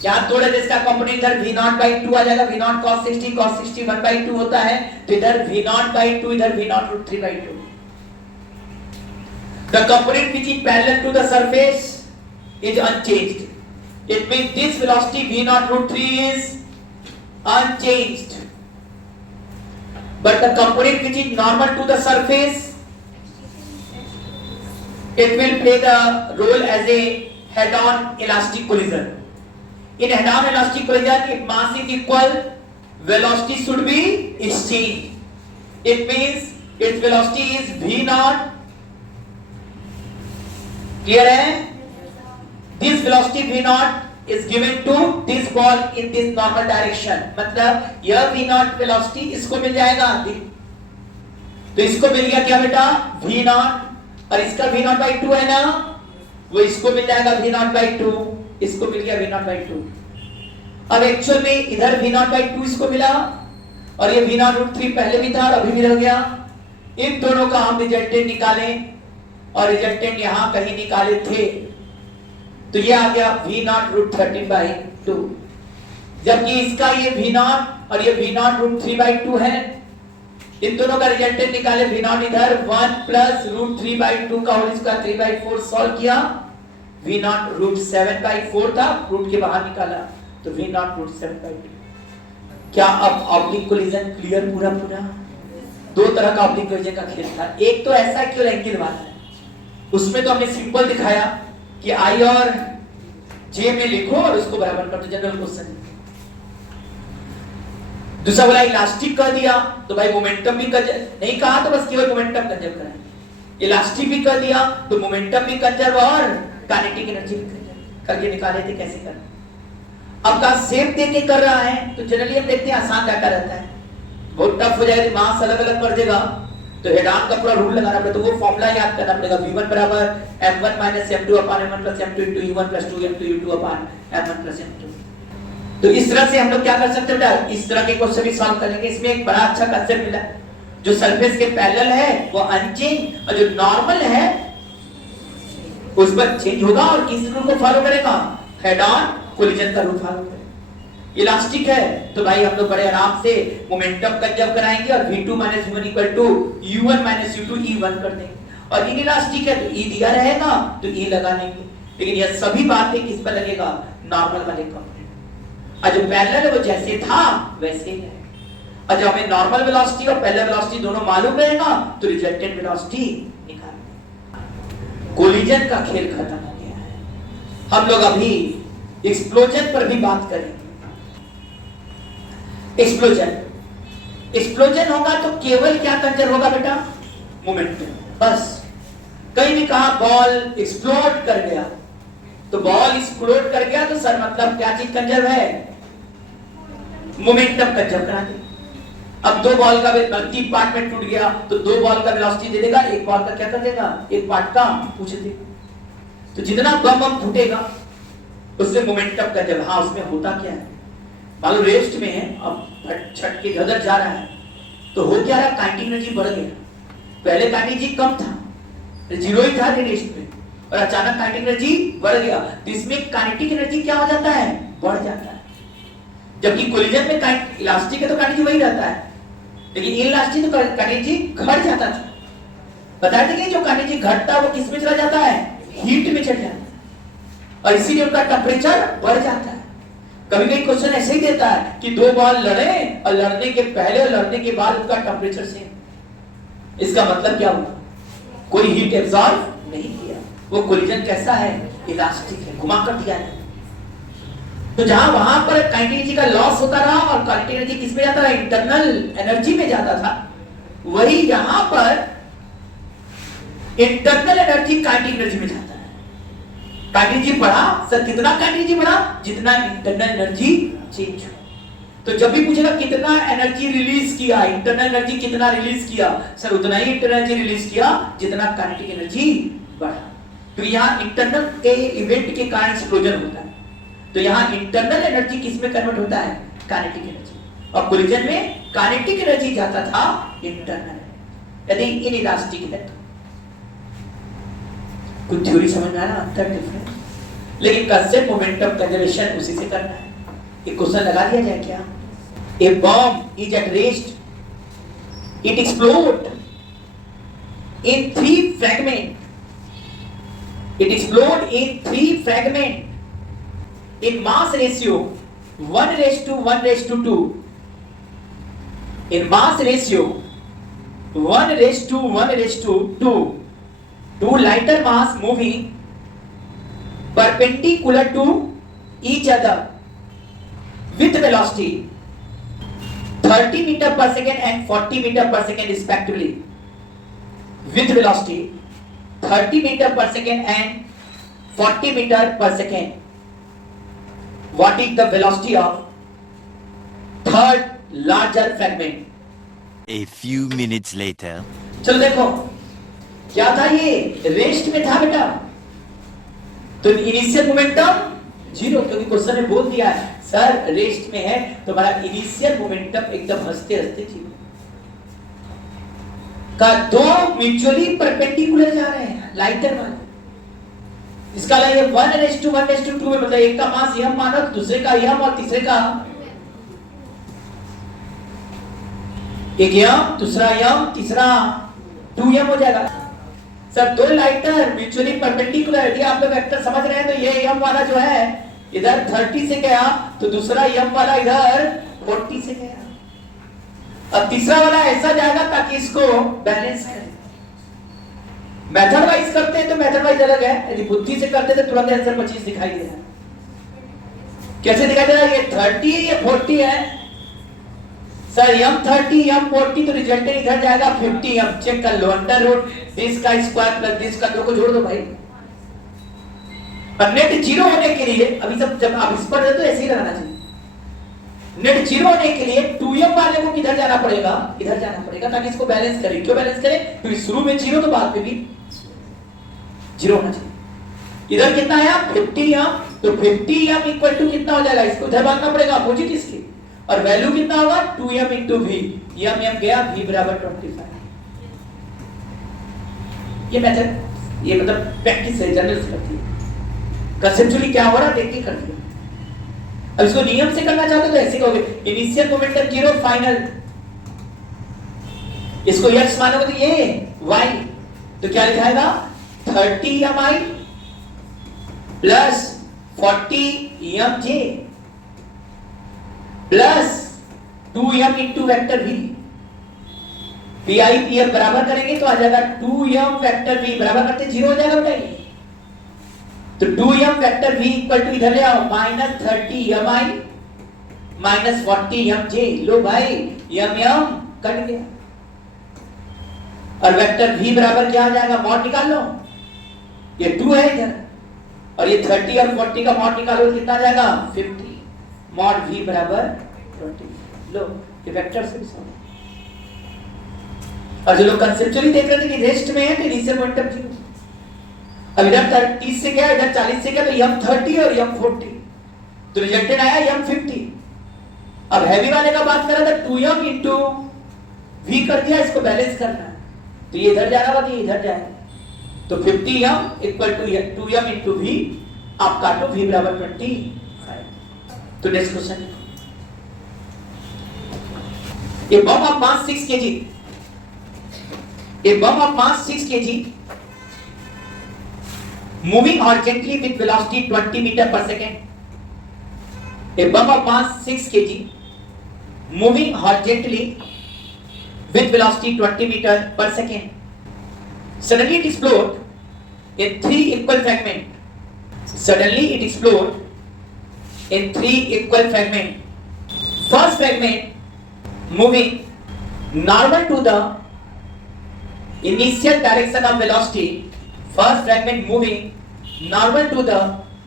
क्या तोड़े जिसका कंपोनेंट इधर v नॉट बाई 2 आ जाएगा। v नॉट cos 60 1 by 2 होता है तो इधर v नॉट बाई 2 इधर v naught root 3 by 2। The component which is parallel to the surface is unchanged. It means this velocity v naught root 3 is unchanged. But the component which is normal to the surface, it will play the role as a head-on elastic collision. In head-on elastic collision, if mass is equal, velocity should be exchanged. It means its velocity is v naught. Clear है? This velocity v naught is given to this ball in this normal direction. मतलब यह v naught velocity इसको मिल जाएगा। तो इसको मिल गया क्या बेटा? v naught और इसका v naught by 2 है ना, वो इसको मिल जाएगा v naught by 2, इसको मिल गया v naught by 2। अब एक्चुअल में इधर v naught by 2 इसको मिला और ये v naught root 3 पहले भी था और अभी भी रह गया। इन दोनों का हम रिजल्टेंट निकालें और रिजल्टेंट यहां कहीं निकाले थे तो ये आ गया v naught root 30 by 2। जबकि इसका ये v naught और ये v naught root 3 by 2 है। इन दोनों का रिजल्टेंट निकाले v naught इधर 1 प्लस रूट 3 by 2 का होल स्क्वायर 3 by 4 सॉल्व किया। v naught root 7 by 4 था, रूट के बाहर निकाला तो v naught root 7 by 2। क्या अब ऑब्लिक कोलिजन क्लियर पूरा? दो तरह का ऑब्लिक कोलिजन का खेल था। एक तो ऐसा कि एंगल वाला है, उसमें तो हमने सिंपल दिखाया कि I और J में लिखो और उसको बराबर कर दो, जनरल क्वेश्चन। दूसरा बोला इलास्टिक कर दिया तो भाई मोमेंटम भी नहीं कहा तो बस केवल मोमेंटम कंजर्व करें। इलास्टिक भी कर दिया तो मोमेंटम भी कंजर्व और काइनेटिक एनर्जी भी कंजर्व करके निकाले थे कैसे करना। अब का सेम देके कर रहा है तो जनरली हम देखते हैं आसान डाटा रहता है। बहुत टफ हो जाएगा, मास अलग अलग कर देगा तो हेड ऑन का पूरा रूल लगाना पड़ेगा। तो वो फॉर्मूला याद करना पड़ेगा v1 बराबर m1 m2 m1 m2 u1 2 m2 u2 m1 m2। तो इस तरह से हम लोग क्या कर सकते हैं बेटा? इस तरह के क्वेश्चन भी सॉल्व करेंगे। इसमें एक बड़ा अच्छा कांसेप्ट मिला, जो सरफेस के पैरेलल है वो अनचेंज और जो नॉर्मल है उस पर चेंज होगा और किस रूल को फॉलो करेगा? हेड ऑन कोलिजन का रूट फॉलो करें। इलास्टिक है तो भाई हम लोग बड़े आराम से मोमेंटम कंजर्व कराएंगे और v2 minus u1 equal to u1 minus u2 e1 कर देंगे। और इनइलास्टिक है तो e दिया रहेगा तो e लगा लेंगे। लेकिन यह सभी बातें किस पर लगेगा? नॉर्मल वाले कंपोनेंट। और जो पैरेलल है वो जैसे था वैसे ही रहेगा। और जब हमें नॉर्मल वेलोसिटी और पैरेलल वेलोसिटी दोनों मालूम रहेगा तो रिजल्टेंट वेलोसिटी निकाल। कोलिजन का खेल खत्म हो गया है। हम लोग अभी एक्सप्लोजन पर भी बात करेंगे। एक्सप्लोजन होगा तो केवल क्या कंजर्व होगा बेटा? मोमेंटम, बस। कहीं भी कहा बॉल एक्सप्लोड कर गया तो बॉल एक्सप्लोड कर गया तो सर मतलब क्या चीज कंजर्व है? मोमेंटम कंजर्व करा दे। अब दो बॉल का तीन पार्ट में टूट गया तो दो बॉल का वेलोसिटी दे देगा, एक बॉल का क्या कर देगा? एक पार्ट का पूछ देगा। तो जितना बम फूटेगा उससे मोमेंटम कंजर्व। हाँ, उसमें होता क्या है? मान लो रेस्ट में है, अब छट के गदर जा रहा है तो हो क्या रहा? काइनेटिक एनर्जी बढ़ गया। पहले काइनेटिक एनर्जी कम था, जीरो ही था रेस्ट में, और अचानक काइनेटिक एनर्जी बढ़ गया तो इसमें काइनेटिक एनर्जी क्या हो जाता है? बढ़ जाता है। जबकि कोलिजन में इलास्टिक है तो काइनेटिक वही रहता है, लेकिन इनइलास्टिक तो काइनेटिक एनर्जी घट जाता था। बताया था कि जो काइनेटिक एनर्जी घटता है वो किस में चला जाता है? हीट में चला जाता है, और इसीलिए उनका टेम्परेचर बढ़ जाता है। कभी कभी क्वेश्चन ऐसे ही देता है कि दो बॉल लड़े और लड़ने के पहले और लड़ने के बाद उनका टेम्परेचर सेम। इसका मतलब क्या हुआ? कोई हीट एब्सॉर्ब नहीं किया। वो कोलिजन कैसा है? इलास्टिक है, घुमा कर दिया है। तो जहां वहां पर काइनेटिक एनर्जी का लॉस होता रहा और काइनेटिक एनर्जी किस में जाता रहा? इंटरनल एनर्जी में जाता था। वही यहां पर इंटरनल एनर्जी काइनेटिक एनर्जी में जाता है। काइनेटिक एनर्जी बढ़ा सर, कितना काइनेटिक एनर्जी बढ़ा? जितना इंटरनल एनर्जी चेंज हो। तो जब भी पूछेगा कितना एनर्जी रिलीज किया, इंटरनल एनर्जी कितना रिलीज किया, सर उतना ही इंटरनल एनर्जी रिलीज किया जितना काइनेटिक एनर्जी बढ़ा। तो यहाँ इंटरनल के इवेंट के कारण एक्सप्लोजन होता है। तो यहाँ इंटरनल एनर्जी किस में कन्वर्ट होता है? Kinetic energy. और कोलिजन में काइनेटिक एनर्जी जाता था इंटरनल, यदि इनइलास्टिक है तो। कुछ थ्योरी समझ में आया? अंतर डिफरेंस। लेकिन कंसेप्ट मोमेंटम कंजर्वेशन उसी से करना है। एक क्वेश्चन लगा दिया जाए क्या? A bomb is at rest, it explode in 3 fragment, it explode in 3 fragment in mass ratio 1:1:2, in mass ratio 1:1:2, two lighter mass moving perpendicular to each other with velocity 30 meter per second and 40 meter per second respectively, with velocity 30 meter per second and 40 meter per second. What is the velocity of third larger fragment? A few minutes later. चलो देखो क्या था, ये रेस्ट में था बेटा, तो इनिशियल मोमेंटम जीरो, क्योंकि क्वेश्चन ने बोल दिया है सर रेस्ट में है तो हमारा इनिशियल मोमेंटम एकदम हंसते हंसते जीरो का। दो म्यूचुअली परपेंडिकुलर जा रहे हैं लाइटर वाले, इसका ये 1:1:2 में मतलब एक का मास यम माना तो दूसरे का यम और तीसरे का एक यम दूसरा यम तीसरा 2m हो जाएगा। सर दो लाइटर म्यूचुअली परपेंडिकुलर, यदि आप लोग वेक्टर समझ रहे हैं तो ये यम वाला जो है इधर 30 से गया तो दूसरा यम वाला इधर 40 से गया। अब तीसरा वाला ऐसा जाएगा ताकि इसको बैलेंस करें। मेथड वाइज करते हैं तो मेथड वाइज अलग है, यदि बुद्धि से करते हैं तो तुरंत आंसर 25 दिखाई दे रहा है। कैसे दिखाई दे रहा है? ये 30 है ये 40 है सर, यम 30 यम 40 तो रिजल्टेंट इधर जाएगा 50। अब चेक कर लो, अंडर रूट दिस का स्क्वायर प्लस दिस का, दो को जोड़ दो भाई। और नेट जीरो होने के लिए अभी सब जब आप इस पर तो ऐसे ही लगाना चाहिए। नेट जीरो होने के लिए 2m वाले को किधर जाना पड़ेगा? इधर जाना पड़ेगा ताकि इसको बैलेंस करें। क्यों बैलेंस करें? क्योंकि शुरू में जीरो तो बाद में भी जीरो होना चाहिए। इधर कितना आया 50m, तो 50m इक्वल टू कितना हो जाएगा? इसको इधर भागना पड़ेगा अपोजिट इसके, और वैल्यू कितना होगा 2m into v, m गया v बराबर 25। ये मेथड ये मतलब प्रैक्टिस है, जनरल से करती है। कंसेप्चुअली क्या हो रहा है देख के करती है। अब इसको नियम से करना चाहते हो तो ऐसे कहोगे इनिशियल मोमेंटम 0 फाइनल, इसको x मानोगे तो ये y, तो क्या लिखाएगा 30 mi plus 40 mj plus 2m into vector v, pi pf बराबर करेंगे तो आ जाएगा 2m वेक्टर v बराबर करते 0 हो जाएगा बेटा ये, तो 2m vector v equal to इधर ले आओ माइनस 30 mi माइनस 40 mj, लो भाई m कट गया और वेक्टर v बराबर क्या आ जाएगा, मॉड निकाल लो, ये 2 है इधर और ये 30 और 40 का मॉड निकालो तो कितना आ जाएगा 50, मॉड v बराबर 20, लो ये वेक्टर से भी। और जो लोग कंसेप्चुअली देख रहे थे कि रेस्ट में है तो इनिशियल मोमेंटम 0, अब इधर 30 से क्या इधर 40 से क्या तो m 30 और m 40, तो रिजल्टेड आया m 50। अब हैवी वाले का बात करा था 2m इंटू v कर दिया, इसको बैलेंस करना है तो ये इधर जाना होगा तो ये इधर जाएगा, तो 50m equal to 2m into v, आप काटो v बराबर 25। तो next question, A bomb of mass 6 kg, a bomb of mass 6 kg moving horizontally with velocity 20 meter per second, a bomb of mass 6 kg moving horizontally with velocity 20 meter per second, suddenly it explode in 3 equal fragment, suddenly it explode in 3 equal fragment, first fragment moving normal to the initial direction of velocity, first fragment moving normal to the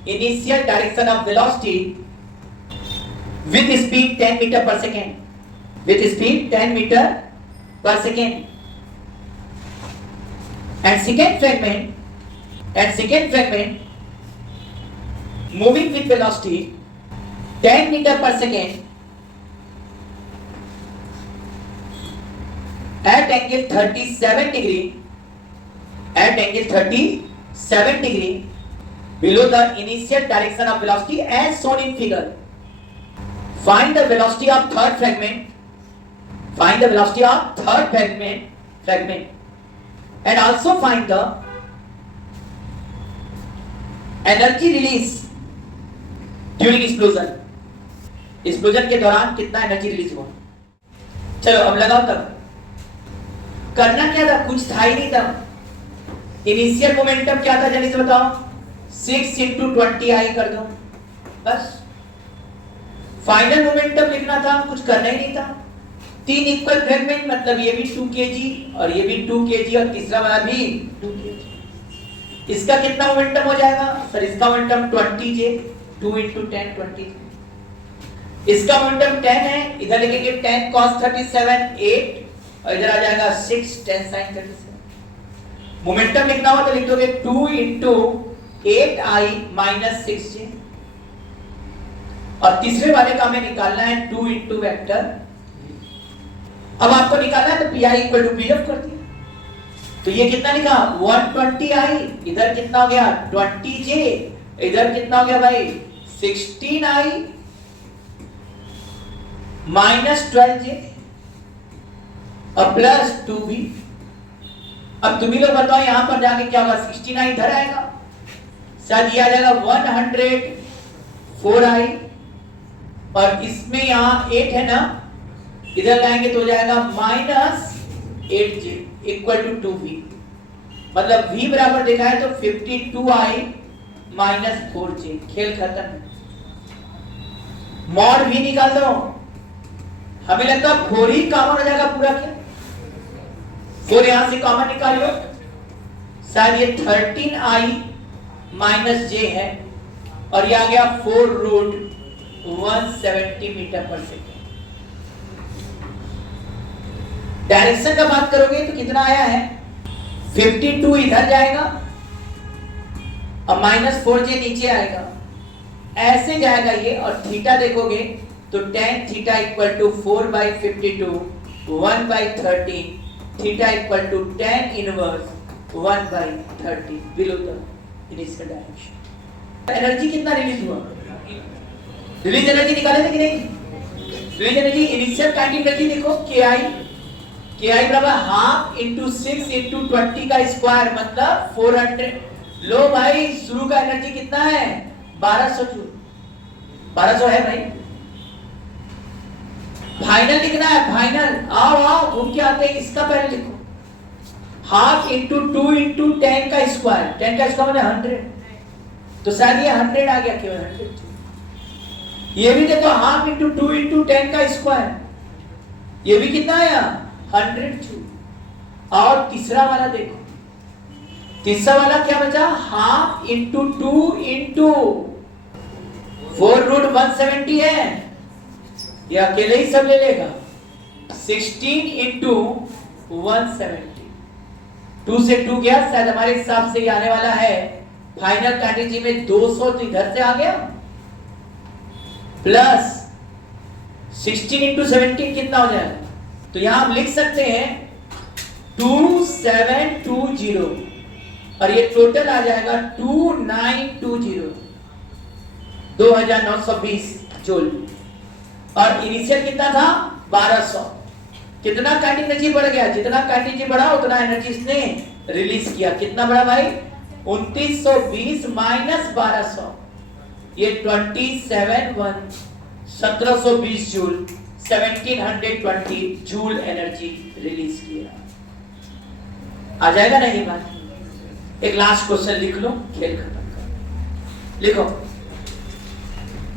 initial direction of velocity with speed 10 meter per second, with speed 10 meter per second, and second fragment moving with velocity 10 meter per second at angle 37 degree, at angle 37 degree below the initial direction of velocity as shown in figure. Find the velocity of third fragment, find the velocity of third fragment and also find the energy release during explosion, explosion के दौरान कितना एनर्जी रिलीज हुआ। चलो अब लगाओ, तब करना क्या था, कुछ था ही नहीं तब। इनिशियल मोमेंटम क्या था जल्दी से बताओ, 6 इंटू 20i कर दो बस। फाइनल मोमेंटम लिखना था, कुछ करना ही नहीं था। 3 इक्वल फ्रेगमेंट मतलब ये भी 2 kg और ये भी 2 kg और तीसरा वाला भी 2 kg। इसका कितना मोमेंटम हो जाएगा सर, इसका मोमेंटम 20j, 2 इंटू 10 20। इसका मोमेंटम 10 है, इधर लिखेंगे 10 cos 37 8 और इधर आ जाएगा 6 10 sin 37। मोमेंटम लिखना हो तो लिख दोगे 2 इंटू 8i माइनस 6j और तीसरे वाले का हमें निकालना है 2 इंटू वेक्टर। अब आपको निकालना है तो pi इक्वल टू pf कर दिया, तो ये कितना लिखा 120i, इधर कितना हो गया 20j, इधर कितना हो गया भाई 16i माइनस 12j और प्लस 2v। अब तुम ही लोग बताओ यहां पर जाके क्या होगा, 16i इधर आएगा, शायद ये आ जाएगा 104i और इसमें यहां 8 है ना, इधर लाएंगे तो हो जाएगा minus 8j equal to 2v, मतलब v बराबर देखा है तो 52i माइनस 4j। खेल खत्म, मॉड v निकाल दो, हमें लगता है 4 ही कॉमन हो जाएगा पूरा। क्या 4 यहां से कॉमन निकालियो, शायद ये 13i माइनस j है और ये आ गया 4 रूट 170 मीटर पर सेकेंड। डायरेक्शन का बात करोगे तो कितना आया है 52 इधर जाएगा और माइनस 4j नीचे आएगा, ऐसे जाएगा ये। और थीटा देखोगे तो tan theta equal to 4/52 1/13, theta equal to tan inverse 1/30 below the initial direction. Energy कितना रिलीज हुआ रिलीज एनर्जी निकाले थे कि नहीं? Release energy, initial kinetic energy देखो Ki बराबर हाफ इंटू 6 इंटू 20 का स्क्वायर मतलब 400। लो भाई शुरू का एनर्जी कितना है? 1200 जूल। 1200 है भाई। फाइनल लिखना है, फाइनल। आओ आओ घूम के आते हैं, इसका पहले लिखो। हाफ इंटू 2 इंटू 10 का स्क्वायर, 10 का स्क्वायर मतलब 100, तो शायद ये 100 आ गया, केवल 100। ये भी देखो हाफ इंटू 2 इंटू 10 का स्क्वायर, ये भी कितना आया? 100 जूल। और तीसरा वाला देखो, तीसरा वाला क्या बचा? हाफ इंटू 2 इंटू 4 रूट 170 है, ये अकेले ही सब ले लेगा। 16 इंटू 170, 2 से 2 गया, शायद हमारे हिसाब से ये आने वाला है फाइनल कैटेगरी में 200, तो इधर से आ गया। प्लस 16 इंटू 17 कितना हो जाएगा? तो यहां हम लिख सकते हैं 2720, और ये टोटल आ जाएगा 2920, 2920 जूल। और इनिशियल कितना था? 1200। कितना काइनेटिक एनर्जी बढ़ गया? जितना काइनेटिक एनर्जी बढ़ा उतना एनर्जी इसने रिलीज किया। कितना बढ़ा भाई? 2920 माइनस 1200, ये 1720 जूल, 1720 जूल एनर्जी रिलीज किया। आ जाएगा नहीं बात? एक लास्ट क्वेश्चन लिख लो, खेल खत्म कर। लिखो,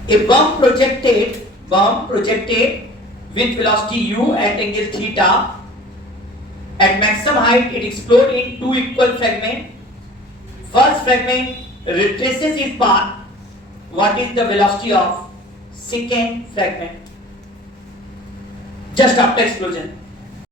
a bomb projected with velocity u at angle theta at maximum height, it explodes in 2 equal fragments. First fragment retraces its path. What is the velocity of second fragment just after explosion?